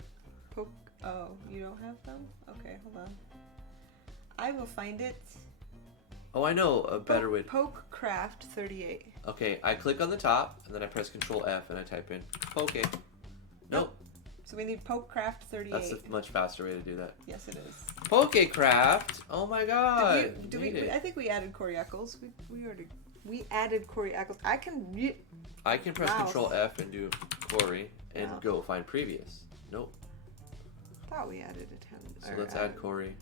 Oh, you don't have them? Okay, hold on. I will find it. Oh, I know a better way. Pokecraft 38. Okay, I click on the top, and then I press Control F, and I type in Poke. Nope. So we need Pokecraft 38. That's a much faster way to do that. Yes, it is. Pokecraft. Oh my god. I think we added Corey Eccles. We added Corey Eccles. I can press Control F and do Corey and go find previous. Nope. Thought we added a 10. So let's add Corey.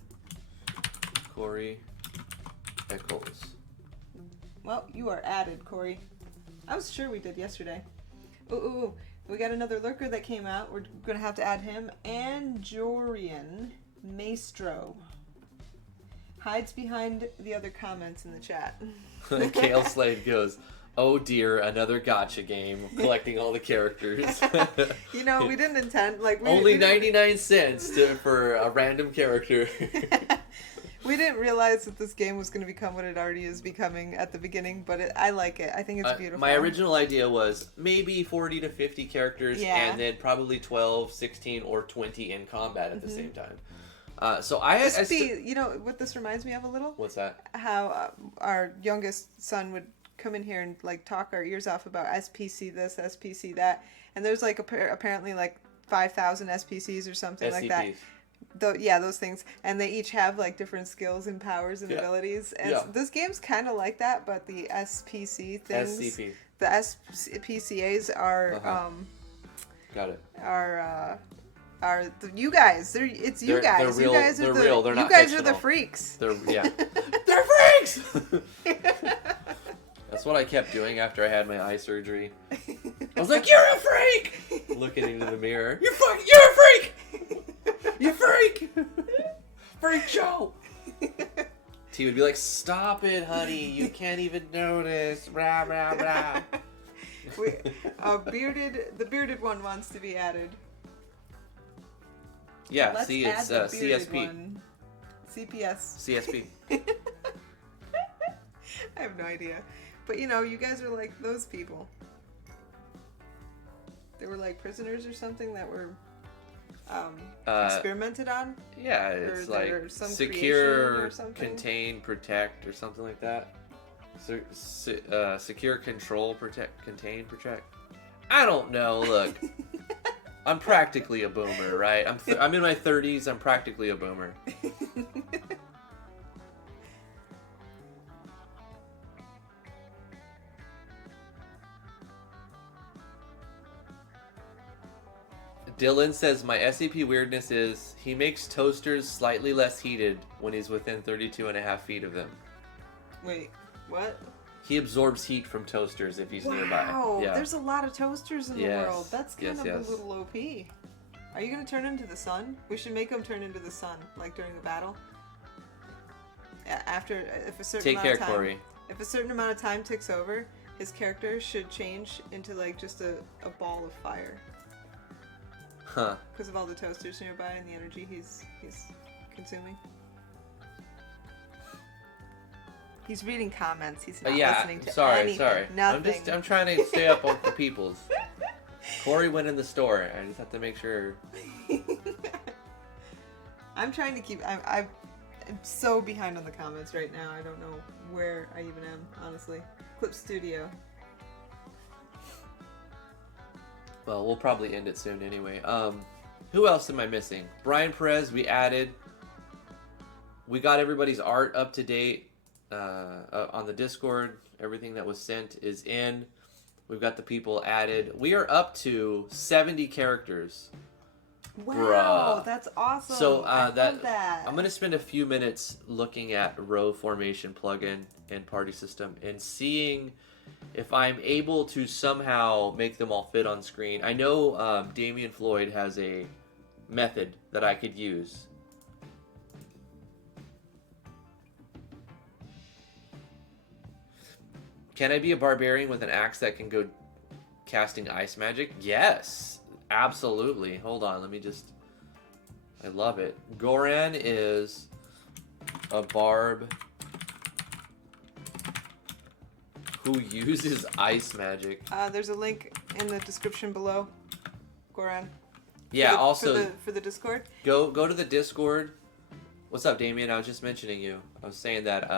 Corey Eccles. Well, you are added, Corey. I was sure we did yesterday. Ooh. We got another lurker that came out. We're gonna have to add him. And Jorian Maestro hides behind the other comments in the chat. Kale Slade goes, "Oh dear, another gotcha game, collecting all the characters." You know, we didn't intend only 99 cents for a random character. We didn't realize that this game was going to become what it already is becoming at the beginning, but I like it. I think it's beautiful. My original idea was maybe 40 to 50 characters, and then probably 12, 16, or 20 in combat at the same time. So you know what this reminds me of a little? What's that? How our youngest son would come in here and like talk our ears off about SPC this, SPC that, and there's like apparently like 5,000 SPCs or something like that. Those things, and they each have like different skills and powers and abilities. And this game's kind of like that, but the SPC things, the SPCAs are got it. Are you guys? It's you guys. They're real, you guys are the real. They're you not guys fictional. are the freaks. They're freaks. That's what I kept doing after I had my eye surgery. I was like, "You're a freak!" Looking into the mirror. You're a freak! You freak! Freak show! T would be like, "Stop it, honey. You can't even notice." Rah, rah, rah. The bearded one wants to be added. Yeah, Let's see, add it's the bearded CSP. one. CPS. CSP. I have no idea. But you know, you guys are like those people. They were like prisoners or something that were experimented on. Yeah, it's like secure, contain, protect, or something like that. Secure, control, protect, contain, protect. I don't know. Look, I'm practically a boomer, right? I'm in my 30s. I'm practically a boomer. Dylan says, my SCP weirdness is he makes toasters slightly less heated when he's within 32.5 feet of them. Wait, what? He absorbs heat from toasters if he's nearby. Wow, there's a lot of toasters in the world. That's kind of a little OP. Are you going to turn into the sun? We should make him turn into the sun, like during the battle. After, if a certain amount of time, Corey. If a certain amount of time ticks over, his character should change into like just a ball of fire. Huh. Because of all the toasters nearby and the energy he's consuming. He's reading comments. He's not listening to anything. Sorry. Nothing. I'm trying to stay up on the peoples. Corey went in the store. I just have to make sure. I'm trying to keep. I'm so behind on the comments right now. I don't know where I even am, honestly. Clip Studio. Well, we'll probably end it soon anyway. Who else am I missing? Brian Perez, we added. We got everybody's art up to date on the Discord. Everything that was sent is in. We've got the people added. We are up to 70 characters. Wow, that's awesome. So I love that. I'm going to spend a few minutes looking at row formation plugin and party system and seeing if I'm able to somehow make them all fit on screen. I know Damian Floyd has a method that I could use. Can I be a barbarian with an axe that can go casting ice magic? Yes, absolutely. Hold on, let me just... I love it. Goran is a barb who uses ice magic. There's a link in the description below, Goran. Yeah, also... For the Discord? Go to the Discord. What's up, Damien? I was just mentioning you. I was saying that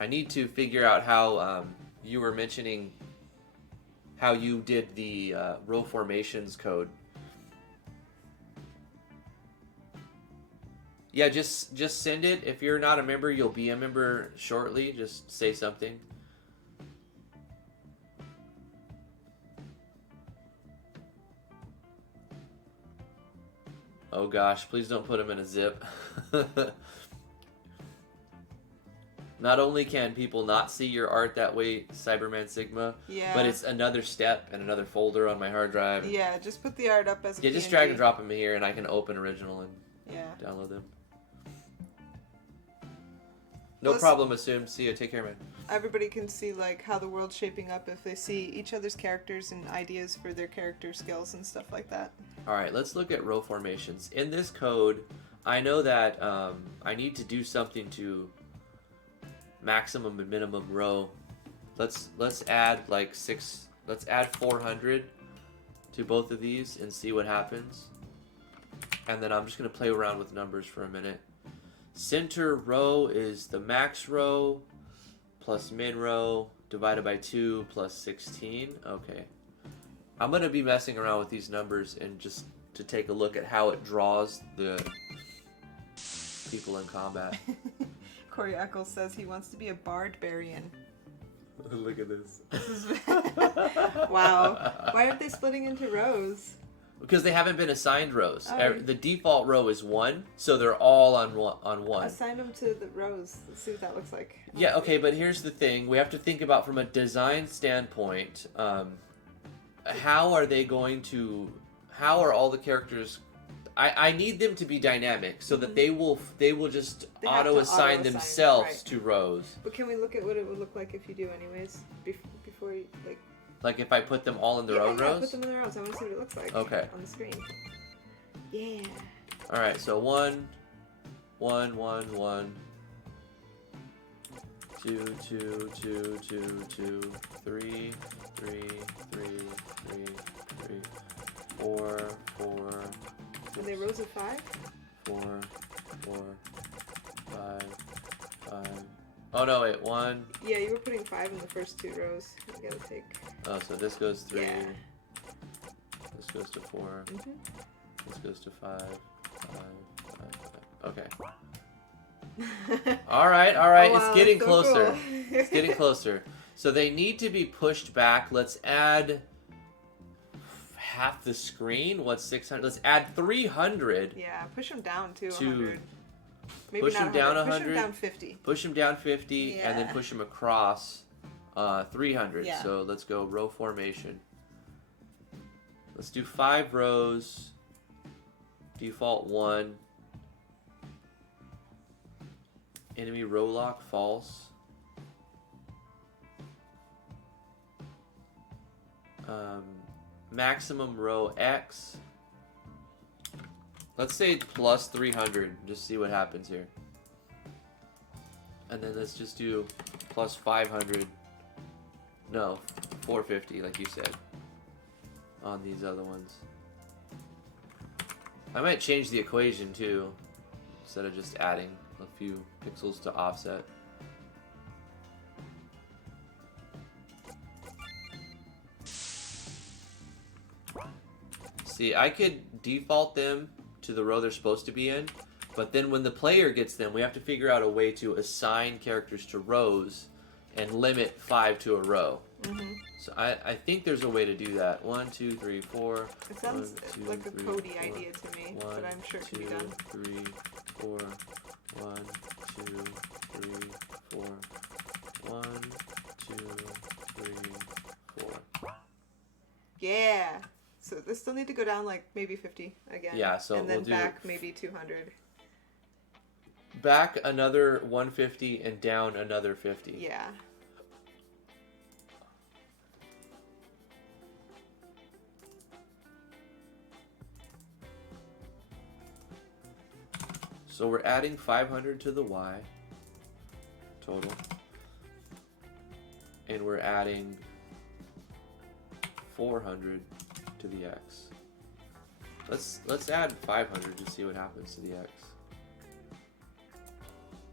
I need to figure out how you were mentioning how you did the row formations code. Yeah, just send it. If you're not a member, you'll be a member shortly. Just say something. Oh gosh, please don't put him in a zip. Not only can people not see your art that way, Cyberman Sigma, Yeah. but it's another step and another folder on my hard drive. Yeah, just put the art up as a Yeah, just PNG. drag and drop them here, and I can open original and download them. No problem, assumed. See you. Take care, man. Everybody can see like how the world's shaping up if they see each other's characters and ideas for their character skills and stuff like that. All right, let's look at row formations. In this code, I know that I need to do something to maximum and minimum row. Let's add like 6. Let's add 400 to both of these and see what happens. And then I'm just gonna play around with numbers for a minute. Center row is the max row plus min row divided by 2 plus 16. Okay. I'm going to be messing around with these numbers and just to take a look at how it draws the people in combat. Corey Eccles says he wants to be a barbarian. Look at this. Wow. Why aren't they splitting into rows? Because they haven't been assigned rows. Oh. The default row is 1, so they're all on one. Assign them to the rows. Let's see what that looks like. Yeah, okay, but here's the thing. We have to think about from a design standpoint, how are they going to... How are all the characters... I need them to be dynamic so that they will just auto-assign themselves to rows. But can we look at what it would look like if you do anyways? Before you, like... Like if I put them all in their own rows? Put them in their rows. I want to see what it looks like on the screen. Yeah. Alright, so 1, 1, 1, 1, 2, 2, 2, 2, 2, 3, 3, 3, 3, 3, 4, 4. Are they rows of 5? 4, 4, 5, 5. Oh no, wait, 1. Yeah, you were putting 5 in the first 2 rows. You gotta take. Oh, so this goes 3. Yeah. This goes to 4. Mm-hmm. This goes to 5, 5, 5, 5. Okay. Alright, Oh, wow, it's getting so closer. cool. It's getting closer. So they need to be pushed back. Let's add half the screen. What's 600? Let's add 300. Yeah, push them down to 100. Maybe push not them down 100. 100. Push them down 50. Push them down 50 and then Yeah. push them across 300. Yeah. So let's go row formation. Let's do 5 rows. Default 1. Enemy row lock false. Maximum row X. Let's say plus 300. Just see what happens here. And then let's just do plus 500. No, 450 like you said. On these other ones. I might change the equation too. Instead of just adding a few pixels to offset. See, I could default them to the row they're supposed to be in, but then when the player gets them, we have to figure out a way to assign characters to rows and limit 5 to a row. Mm-hmm. So I think there's a way to do that. 1, 2, 3, 4. It sounds 1, 2, like a 3, Cody 4. idea to me, 1, but I'm sure it can 2, be done. 3, 4. 1, 2, 3, 4. 1, 2, 3, 4. Yeah. So they still need to go down like maybe 50 again. Yeah, so and then we'll do back maybe 200. back another 150 and down another 50. Yeah. So we're adding 500 to the Y total. And we're adding 400 to the X. Let's add 500 to see what happens to the X.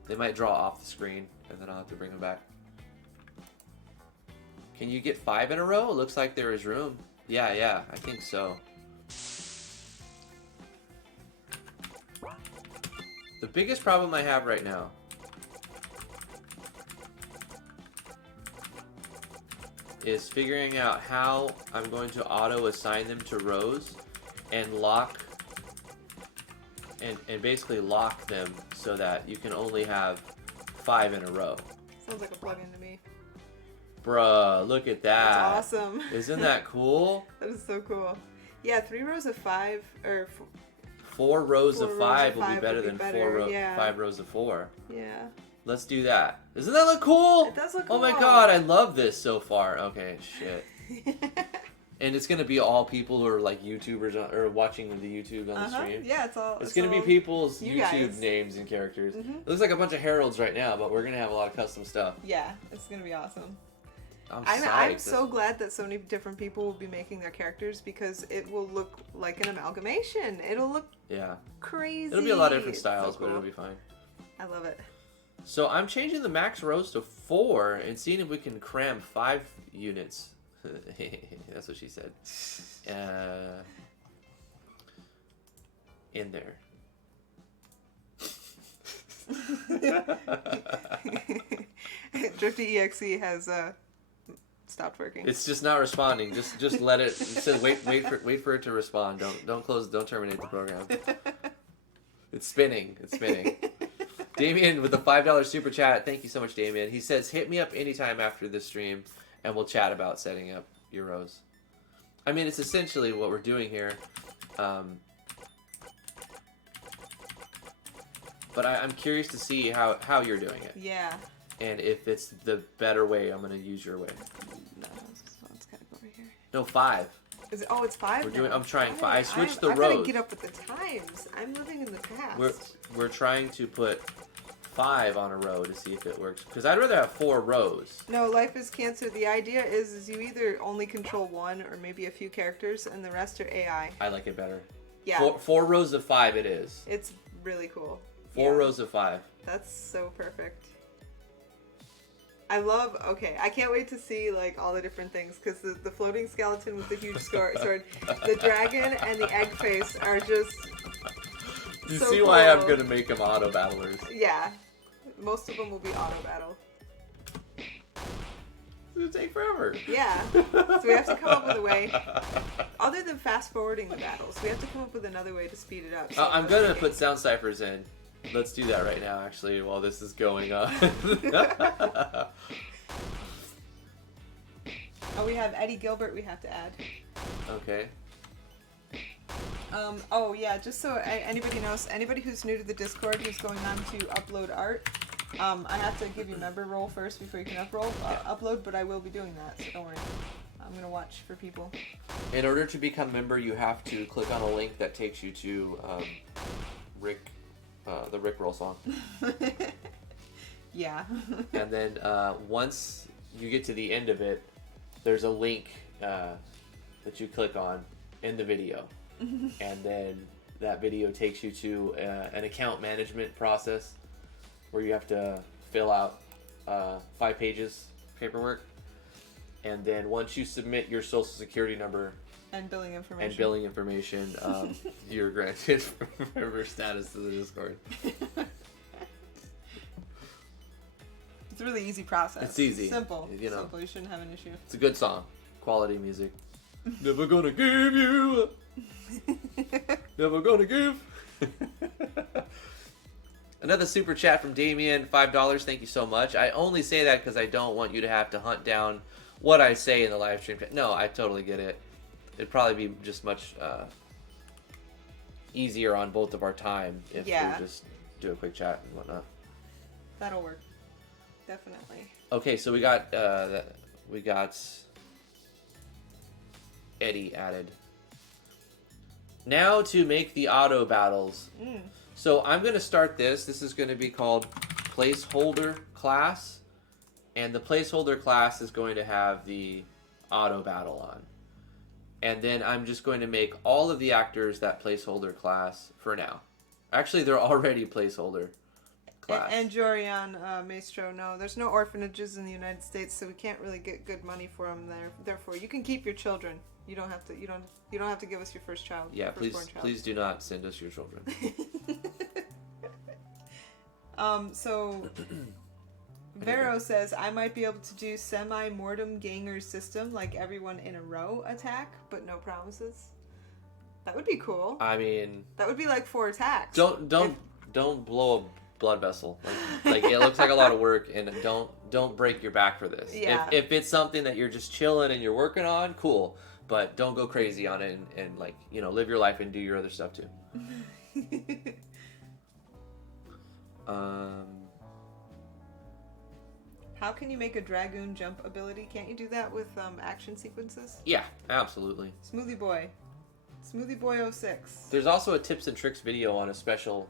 They might draw off the screen and then I'll have to bring them back. Can you get 5 in a row? It looks like there is room. Yeah, I think so. The biggest problem I have right now is figuring out how I'm going to auto assign them to rows and lock and basically lock them so that you can only have 5 in a row. Sounds like a plugin to me. Bruh, look at that. That's awesome. Isn't that cool? That is so cool. Yeah, 3 rows of 5 or 4 rows of 5 will be would better be than better, yeah. 5 rows of 4. Yeah. Let's do that. Doesn't that look cool? It does look Oh cool. my god, I love this so far. Okay, shit. And it's gonna be all people who are like YouTubers or watching the YouTube on the stream. Yeah, it's all. It's gonna be people's you YouTube guys. names and characters. Mhm. It looks like a bunch of heralds right now, but we're gonna have a lot of custom stuff. Yeah, it's gonna be awesome. I'm I'm psyched. so glad that so many different people will be making their characters because it will look like an amalgamation. It'll look crazy. It'll be a lot of different It's styles, so but cool. it'll be fine. I love it. So I'm changing the max rows to 4 and seeing if we can cram 5 units. That's what she said. In there. Drifty EXE has stopped working. It's just not responding. Just let it. It says wait for it to respond. Don't terminate the program. It's spinning. It's spinning. Damien with the $5 super chat. Thank you so much, Damien. He says, hit me up anytime after this stream and we'll chat about setting up your rows. I mean, it's essentially what we're doing here. But I'm curious to see how you're doing it. Yeah. And if it's the better way, I'm going to use your way. No, it's gotta go over here. No, 5. Is it, oh, it's 5 We're doing. now. I'm trying 5. I switched the I rows. gotta get up with the times. I'm living in the past. We're trying to put 5 on a row to see if it works. Because I'd rather have 4 rows. No, Life is Cancer. The idea is you either only control 1 or maybe a few characters, and the rest are AI. I like it better. Yeah. 4 rows of 5 it is. It's really cool. 4 rows of 5. That's so perfect. I love, okay, I can't wait to see like all the different things because the floating skeleton with the huge sword, the dragon, and the egg face are just You so see why I'm cool. going to make them auto battlers. Yeah. Most of them will be auto battle. It'll take forever. Yeah. So we have to come up with a way, other than fast forwarding the battles, we have to come up with another way to speed it up. So I'm going to put sound ciphers in. Let's do that right now, actually, while this is going on. Oh, we have Eddie Gilbert we have to add. Okay. Oh yeah, just so anybody knows, anybody who's new to the Discord who's going on to upload art, I have to give you a member role first before you can upload, but I will be doing that, so don't worry. I'm gonna watch for people. In order to become member, you have to click on a link that takes you to the Rickroll song. Yeah. And then once you get to the end of it, there's a link that you click on in the video. And then that video takes you to an account management process where you have to fill out 5 pages paperwork. And then once you submit your social security number and billing information, you're granted member status to the Discord. It's a really easy process. It's easy. Simple. You know. Simple. You shouldn't have an issue. It's a good song. Quality music. Never gonna give you up. Never gonna give. Another super chat from Damien, $5. Thank you so much. I only say that because I don't want you to have to hunt down what I say in the live stream. No, I totally get it. It'd probably be just much easier on both of our time if we just do a quick chat and whatnot. That'll work. Definitely. Okay, so we got Eddie added. Now to make the auto battles. So I'm going to start this. This is going to be called placeholder class. And the placeholder class is going to have the auto battle on. And then I'm just going to make all of the actors that placeholder class for now. Actually, they're already placeholder class. And Jorian Maestro, no, there's no orphanages in the United States, so we can't really get good money for them there. Therefore, you can keep your children. You don't have to. You don't have to give us your first child. Yeah, firstborn child. please do not send us your children. So Vero says I might be able to do semi-mortem ganger system, like everyone in a row attack, but no promises. That would be cool. I mean, that would be like 4 attacks. Don't blow blood vessel. Like it looks like a lot of work, and don't break your back for this. Yeah. If it's something that you're just chilling and you're working on, cool. But don't go crazy on it and like, you know, live your life and do your other stuff too. How can you make a dragoon jump ability? Can't you do that with action sequences? Yeah, absolutely. Smoothie Boy 06. There's also a tips and tricks video on a special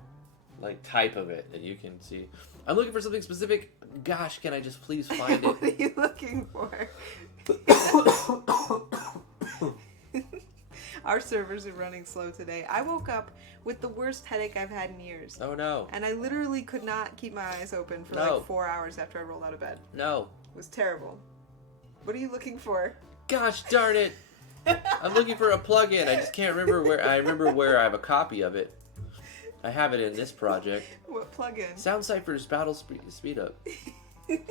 like type of it that you can see. I'm looking for something specific. Gosh, can I just please find it? What are you looking for? Our servers are running slow today. I woke up with the worst headache I've had in years. Oh no. And I literally could not keep my eyes open for like 4 hours after I rolled out of bed. No. It was terrible. What are you looking for? Gosh darn it. I'm looking for a plugin. I just can't remember where. I remember where I have a copy of it. I have it in this project. What plugin? Sound Cypher's Battle Speed Up.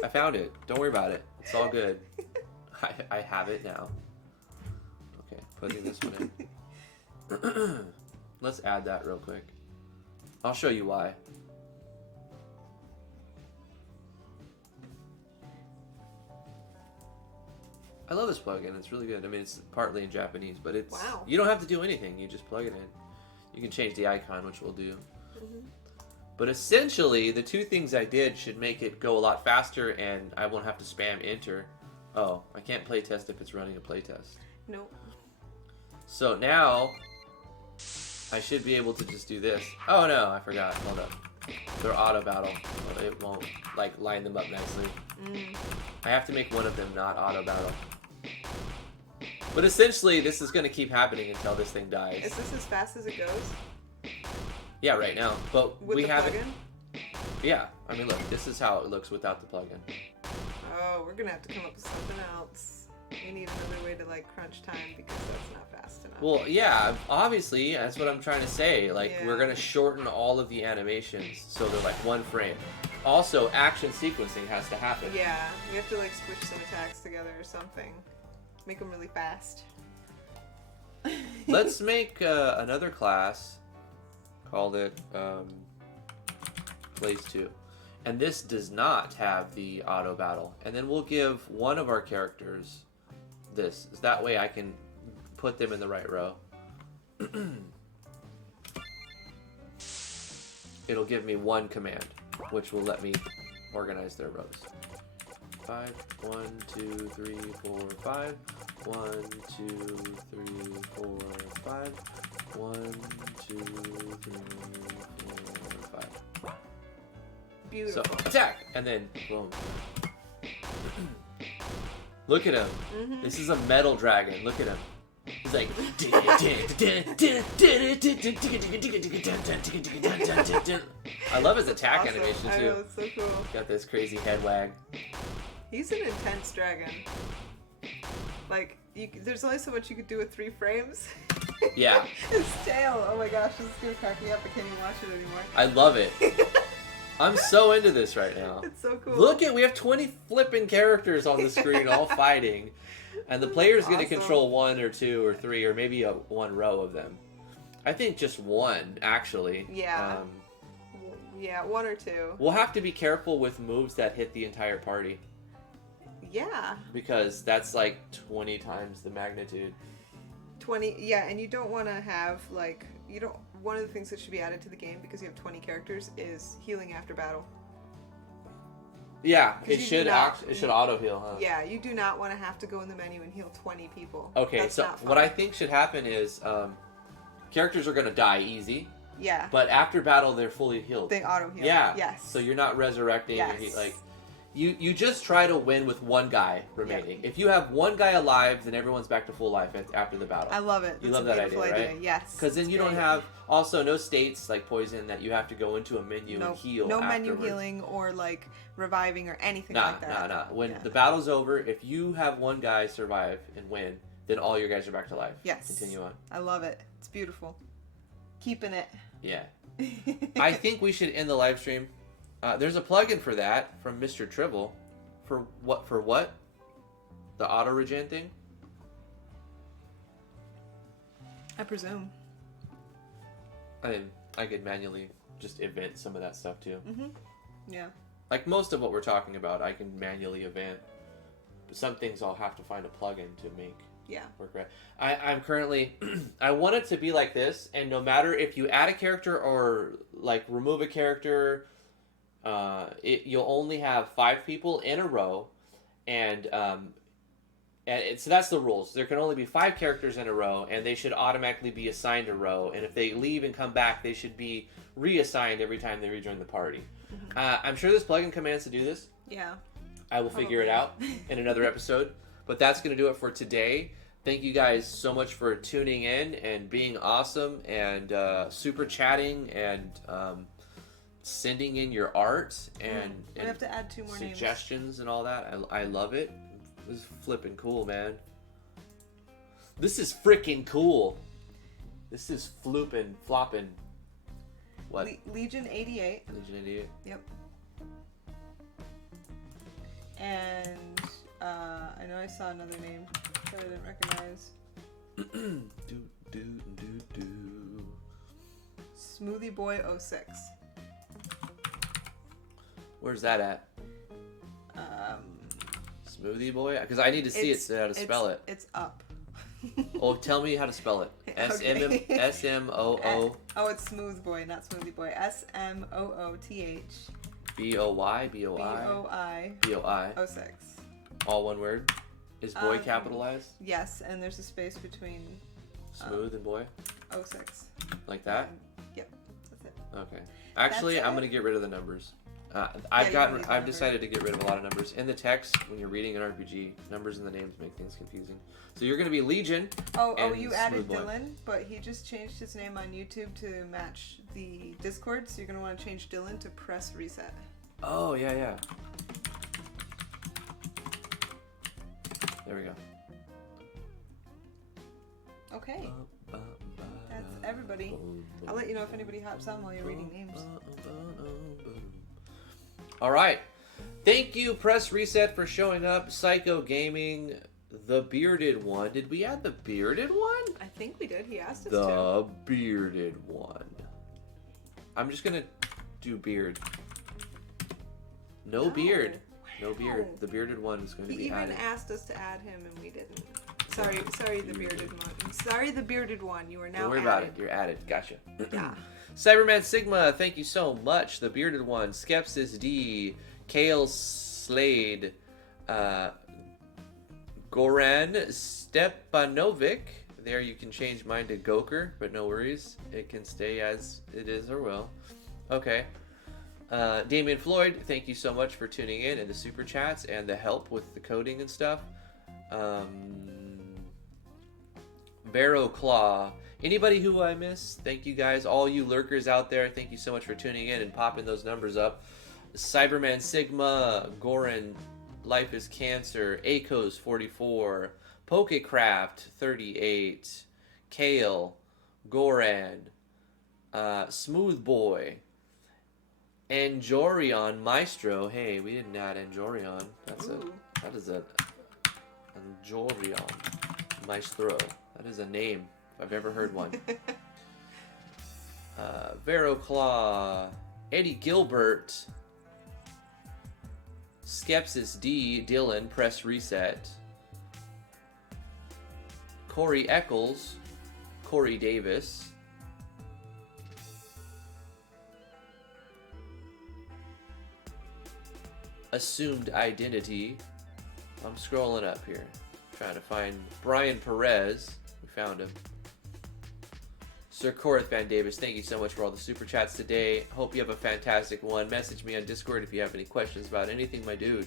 I found it. Don't worry about it. It's all good. I have it now. Okay, putting this one in. Let's add that real quick. I'll show you why. I love this plugin. It's really good. I mean, it's partly in Japanese, but it's you don't have to do anything. You just plug it in. You can change the icon, which we'll do. Mm-hmm. But essentially, the two things I did should make it go a lot faster, and I won't have to spam enter. Oh, I can't play test if it's running a play test. Nope. So now, I should be able to just do this. Oh no, I forgot. Hold up. They're auto battle. But it won't like line them up nicely. I have to make one of them not auto battle. But essentially, this is going to keep happening until this thing dies. Is this as fast as it goes? Yeah, right now. But with we the haven't. Plugin? Yeah, I mean, look, this is how it looks without the plugin. Oh, we're gonna have to come up with something else. We need another way to like crunch time because that's not fast enough. Well, yeah, obviously, that's what I'm trying to say. Like, we're gonna shorten all of the animations so they're like 1 frame. Also, action sequencing has to happen. Yeah, we have to like squish some attacks together or something. Make them really fast. Let's make another class. Call it Plays 2. And this does not have the auto battle. And then we'll give one of our characters this. That way I can put them in the right row. It'll give me one command, which will let me organize their rows. 5, 1, 2, 3, 4, 5. 1, 2, 3, 4, 5. 1, 2, 3, 4, 5. Beautiful. So attack, and then boom. Look at him. Mm-hmm. This is a metal dragon. Look at him. He's like. I love his attack animation too. I know, it's so cool. Got this crazy head wag. He's an intense dragon. Like, there's only so much you could do with 3 frames. Yeah. His tail. Oh my gosh, this is gonna crack me up. I can't even watch it anymore. I love it. I'm so into this right now. It's so cool. Look we have 20 flipping characters on the screen all fighting. And the player's going to control 1 or 2 or 3 or maybe one row of them. I think just one, actually. Yeah. Yeah, 1 or 2. We'll have to be careful with moves that hit the entire party. Yeah. Because that's like 20 times the magnitude. 20, yeah, and you don't want to have, like, one of the things that should be added to the game because you have 20 characters is healing after battle. Yeah, it should auto heal, huh? Yeah, you do not want to have to go in the menu and heal 20 people. Okay, so what I think should happen is characters are going to die easy. Yeah. But after battle, they're fully healed. They auto heal. Yeah. Yes. So you're not resurrecting. Yes. Like, you just try to win with one guy remaining. If you have one guy alive, then everyone's back to full life after the battle. I love it. You love that idea, right? Yes. Because then you don't have also no states like poison that you have to go into a menu and heal. No afterwards. menu healing or like reviving or anything like that. Nah. When the battle's over, if you have one guy survive and win, then all your guys are back to life. Yes. Continue on. I love it. It's beautiful. Keeping it. Yeah. I think we should end the live stream. There's a plugin for that from Mr. Tribble. For what? The auto regen thing? I presume. I could manually just event some of that stuff too. Yeah. Like most of what we're talking about, I can manually event. But some things I'll have to find a plugin to make work right. I'm currently, I want it to be like this, and no matter if you add a character or like remove a character, you'll only have 5 people in a row, and so that's the rules. There can only be 5 characters in a row, and they should automatically be assigned a row. And if they leave and come back, they should be reassigned every time they rejoin the party. I'm sure there's plugin commands to do this. Yeah. I will figure it out in another episode. But that's going to do it for today. Thank you guys so much for tuning in and being awesome and super chatting and sending in your art and we have to add 2 more suggestions and all that. I love it. This is flipping cool, man. This is freaking cool. This is flopping. What? Legion 88. Legion 88. Yep. And I know I saw another name that I didn't recognize. Smoothie Boy 06. Where's that at? Smoothie Boy? Because I need to see how to spell it. It's up. Oh, tell me how to spell it. S-M-O-O. Oh, it's Smooth Boy, not Smoothie Boy. S-M-O-O-T-H. B-O-Y? B-O-I. B-O-I. 06. All one word? Is boy capitalized? Yes, and there's a space between Smooth and boy? 06. Like that? Yep, that's it. Okay. Actually, I'm going to get rid of the numbers. I've decided to get rid of a lot of numbers. In the text, when you're reading an RPG, numbers and the names make things confusing. So you're going to be Legion. Oh, you added Dylan, but he just changed his name on YouTube to match the Discord, so you're going to want to change Dylan to Press Reset. Oh, yeah. There we go. Okay. That's everybody. I'll let you know if anybody hops on while you're reading names. All right. Thank you, Press Reset, for showing up. Psycho Gaming, the bearded one. Did we add the bearded one? I think we did. He asked us to. The bearded one. I'm just going to do beard. No beard. No beard. The bearded one is going to be added. He even asked us to add him, and we didn't. Sorry, the bearded one. Sorry, the bearded one. You are now added. Don't worry about it. You're added. Gotcha. Yeah. Cyberman Sigma, thank you so much. The bearded one. Skepsis D. Kale Slade. Goran Stepanovic. There you can change mine to Goker, but no worries. It can stay as it is or will. Okay. Damian Floyd, thank you so much for tuning in and the super chats and the help with the coding and stuff. Vero Claw. Anybody who I miss, thank you guys. All you lurkers out there, thank you so much for tuning in and popping those numbers up. Cyberman Sigma, Goran, Life is Cancer, Acos 44, Pokecraft 38, Kale, Goran, Smooth Boy, Anjorion Maestro. Hey, we didn't add Anjorion. That is a Anjorion Maestro. That is a name if I've ever heard one. Vero Claw, Eddie Gilbert, Skepsis D, Dylan, Press Reset, Corey Eccles, Corey Davis, Assumed Identity. I'm scrolling up here, trying to find Brian Perez. We found him. Sir Corath Van Davis, thank you so much for all the super chats today. Hope you have a fantastic one. Message me on Discord if you have any questions about anything, my dude.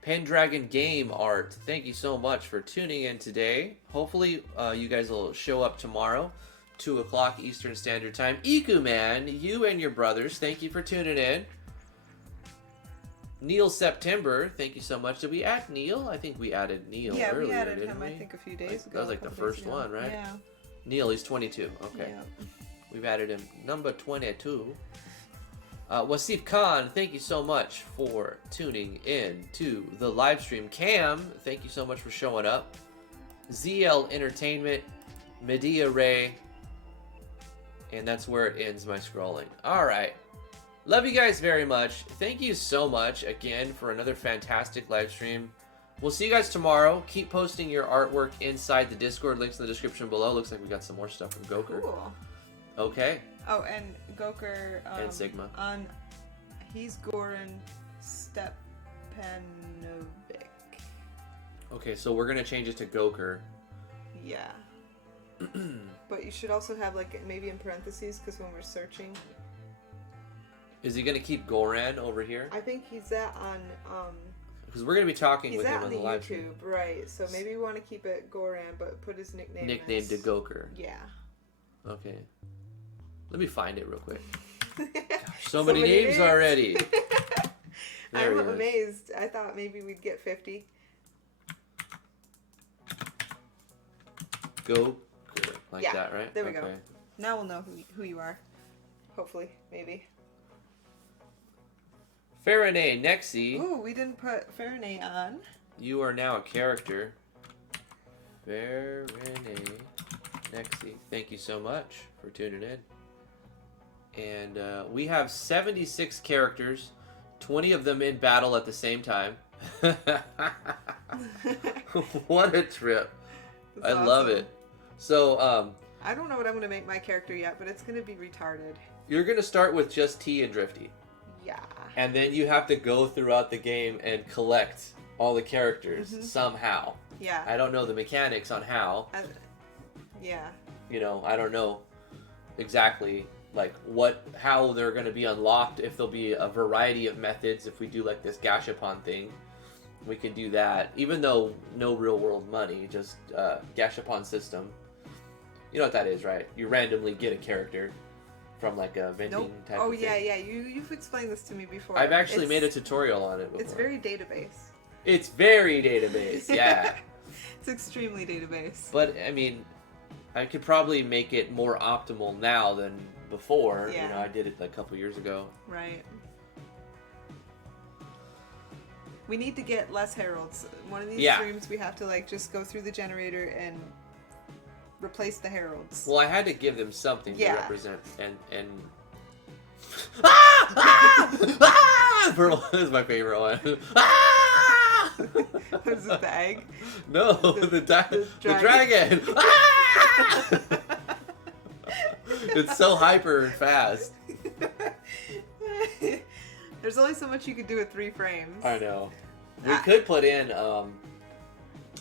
Pendragon Game Art, thank you so much for tuning in today. Hopefully you guys will show up tomorrow, 2 o'clock Eastern Standard Time. Iku Man, you and your brothers, thank you for tuning in. Neil September, thank you so much. Did we add Neil? I think we added Neil earlier, we added him, we? I think, a few days ago. That was like the first one, right? Yeah. Neil, he's 22. Okay. Yeah. We've added him. Number 22. Wasif Khan, thank you so much for tuning in to the live stream. Cam, thank you so much for showing up. ZL Entertainment, Medea Ray, And that's where it ends my scrolling. All right. Love you guys very much. Thank you so much again for another fantastic live stream. We'll see you guys tomorrow. Keep posting your artwork inside the Discord. Links in the description below. Looks like we got some more stuff from Goker. Cool. Okay. Oh, and Goker. And Sigma. He's Goran Stepanovic. Okay, so we're gonna change it to Goker. Yeah. But you should also have like maybe in parentheses because when we're searching. Is he gonna keep Goran over here? I think he's that on. Because we're gonna be talking with him on the YouTube, live stream. right? So maybe we want to keep it Goran, but put his nickname. Nicknamed to Goker. Yeah. Okay. Let me find it real quick. Gosh, so many names already. I'm amazed. I thought maybe we'd get 50. Goker, like that, right? There we go. Now we'll know who you are. Hopefully, maybe. Faraday Nexi. Ooh, we didn't put Faraday on. You are now a character. Faraday Nexi. Thank you so much for tuning in. And we have 76 characters, 20 of them in battle at the same time. What a trip. That's I love awesome. it. So, I don't know what I'm going to make my character yet, but it's going to be retarded. you're going to start with just T and Drifty. Yeah. And then you have to go throughout the game and collect all the characters somehow. Yeah. I don't know the mechanics on how. Yeah. You know, I don't know exactly like how they're going to be unlocked, if there'll be a variety of methods. If we do like this Gashapon thing, we can do that, even though no real world money, just Gashapon system. You know what that is, right? You randomly get a character from like a vending type of thing. Yeah. You've explained this to me before. I've actually made a tutorial on it before. It's very database. It's very database, yeah. It's extremely database. But I mean, I could probably make it more optimal now than before. Yeah. You know, I did it like a couple years ago. Right. We need to get less heralds. One of these streams we have to like just go through the generator and replace the heralds. Well, I had to give them something to represent and Pearl is my favorite one. Was it the egg? No, the dragon. It's so hyper and fast. There's only so much you could do with 3 frames. I know. We could put in,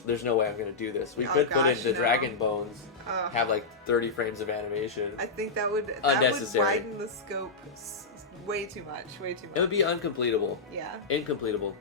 there's no way I'm going to do this. We could put in the dragon bones, have like 30 frames of animation. I think that would unnecessary. Widen the scope way too much. It would be uncompletable. Yeah. Incompletable.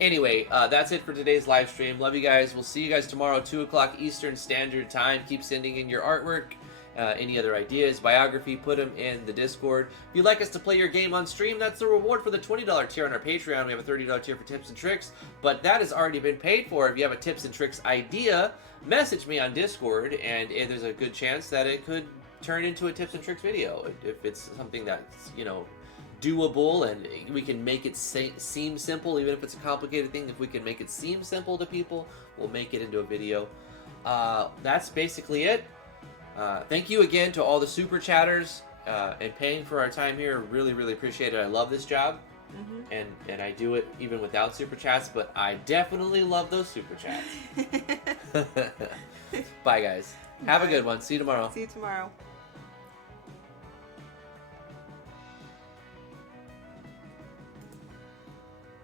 Anyway, that's it for today's live stream. Love you guys. We'll see you guys tomorrow, 2 o'clock Eastern Standard Time. Keep sending in your artwork. Any other ideas, biography, put them in the Discord. If you'd like us to play your game on stream, that's the reward for the $20 tier on our Patreon. We have a $30 tier for tips and tricks, but that has already been paid for. If you have a tips and tricks idea, message me on Discord, and there's a good chance that it could turn into a tips and tricks video. If it's something that's, you know, doable and we can make it seem simple, even if it's a complicated thing. If we can make it seem simple to people, we'll make it into a video. That's basically it. Thank you again to all the super chatters and paying for our time here. Really, really appreciate it. I love this job, and I do it even without super chats, but I definitely love those super chats. Bye, guys. Have a good one. See you tomorrow. See you tomorrow.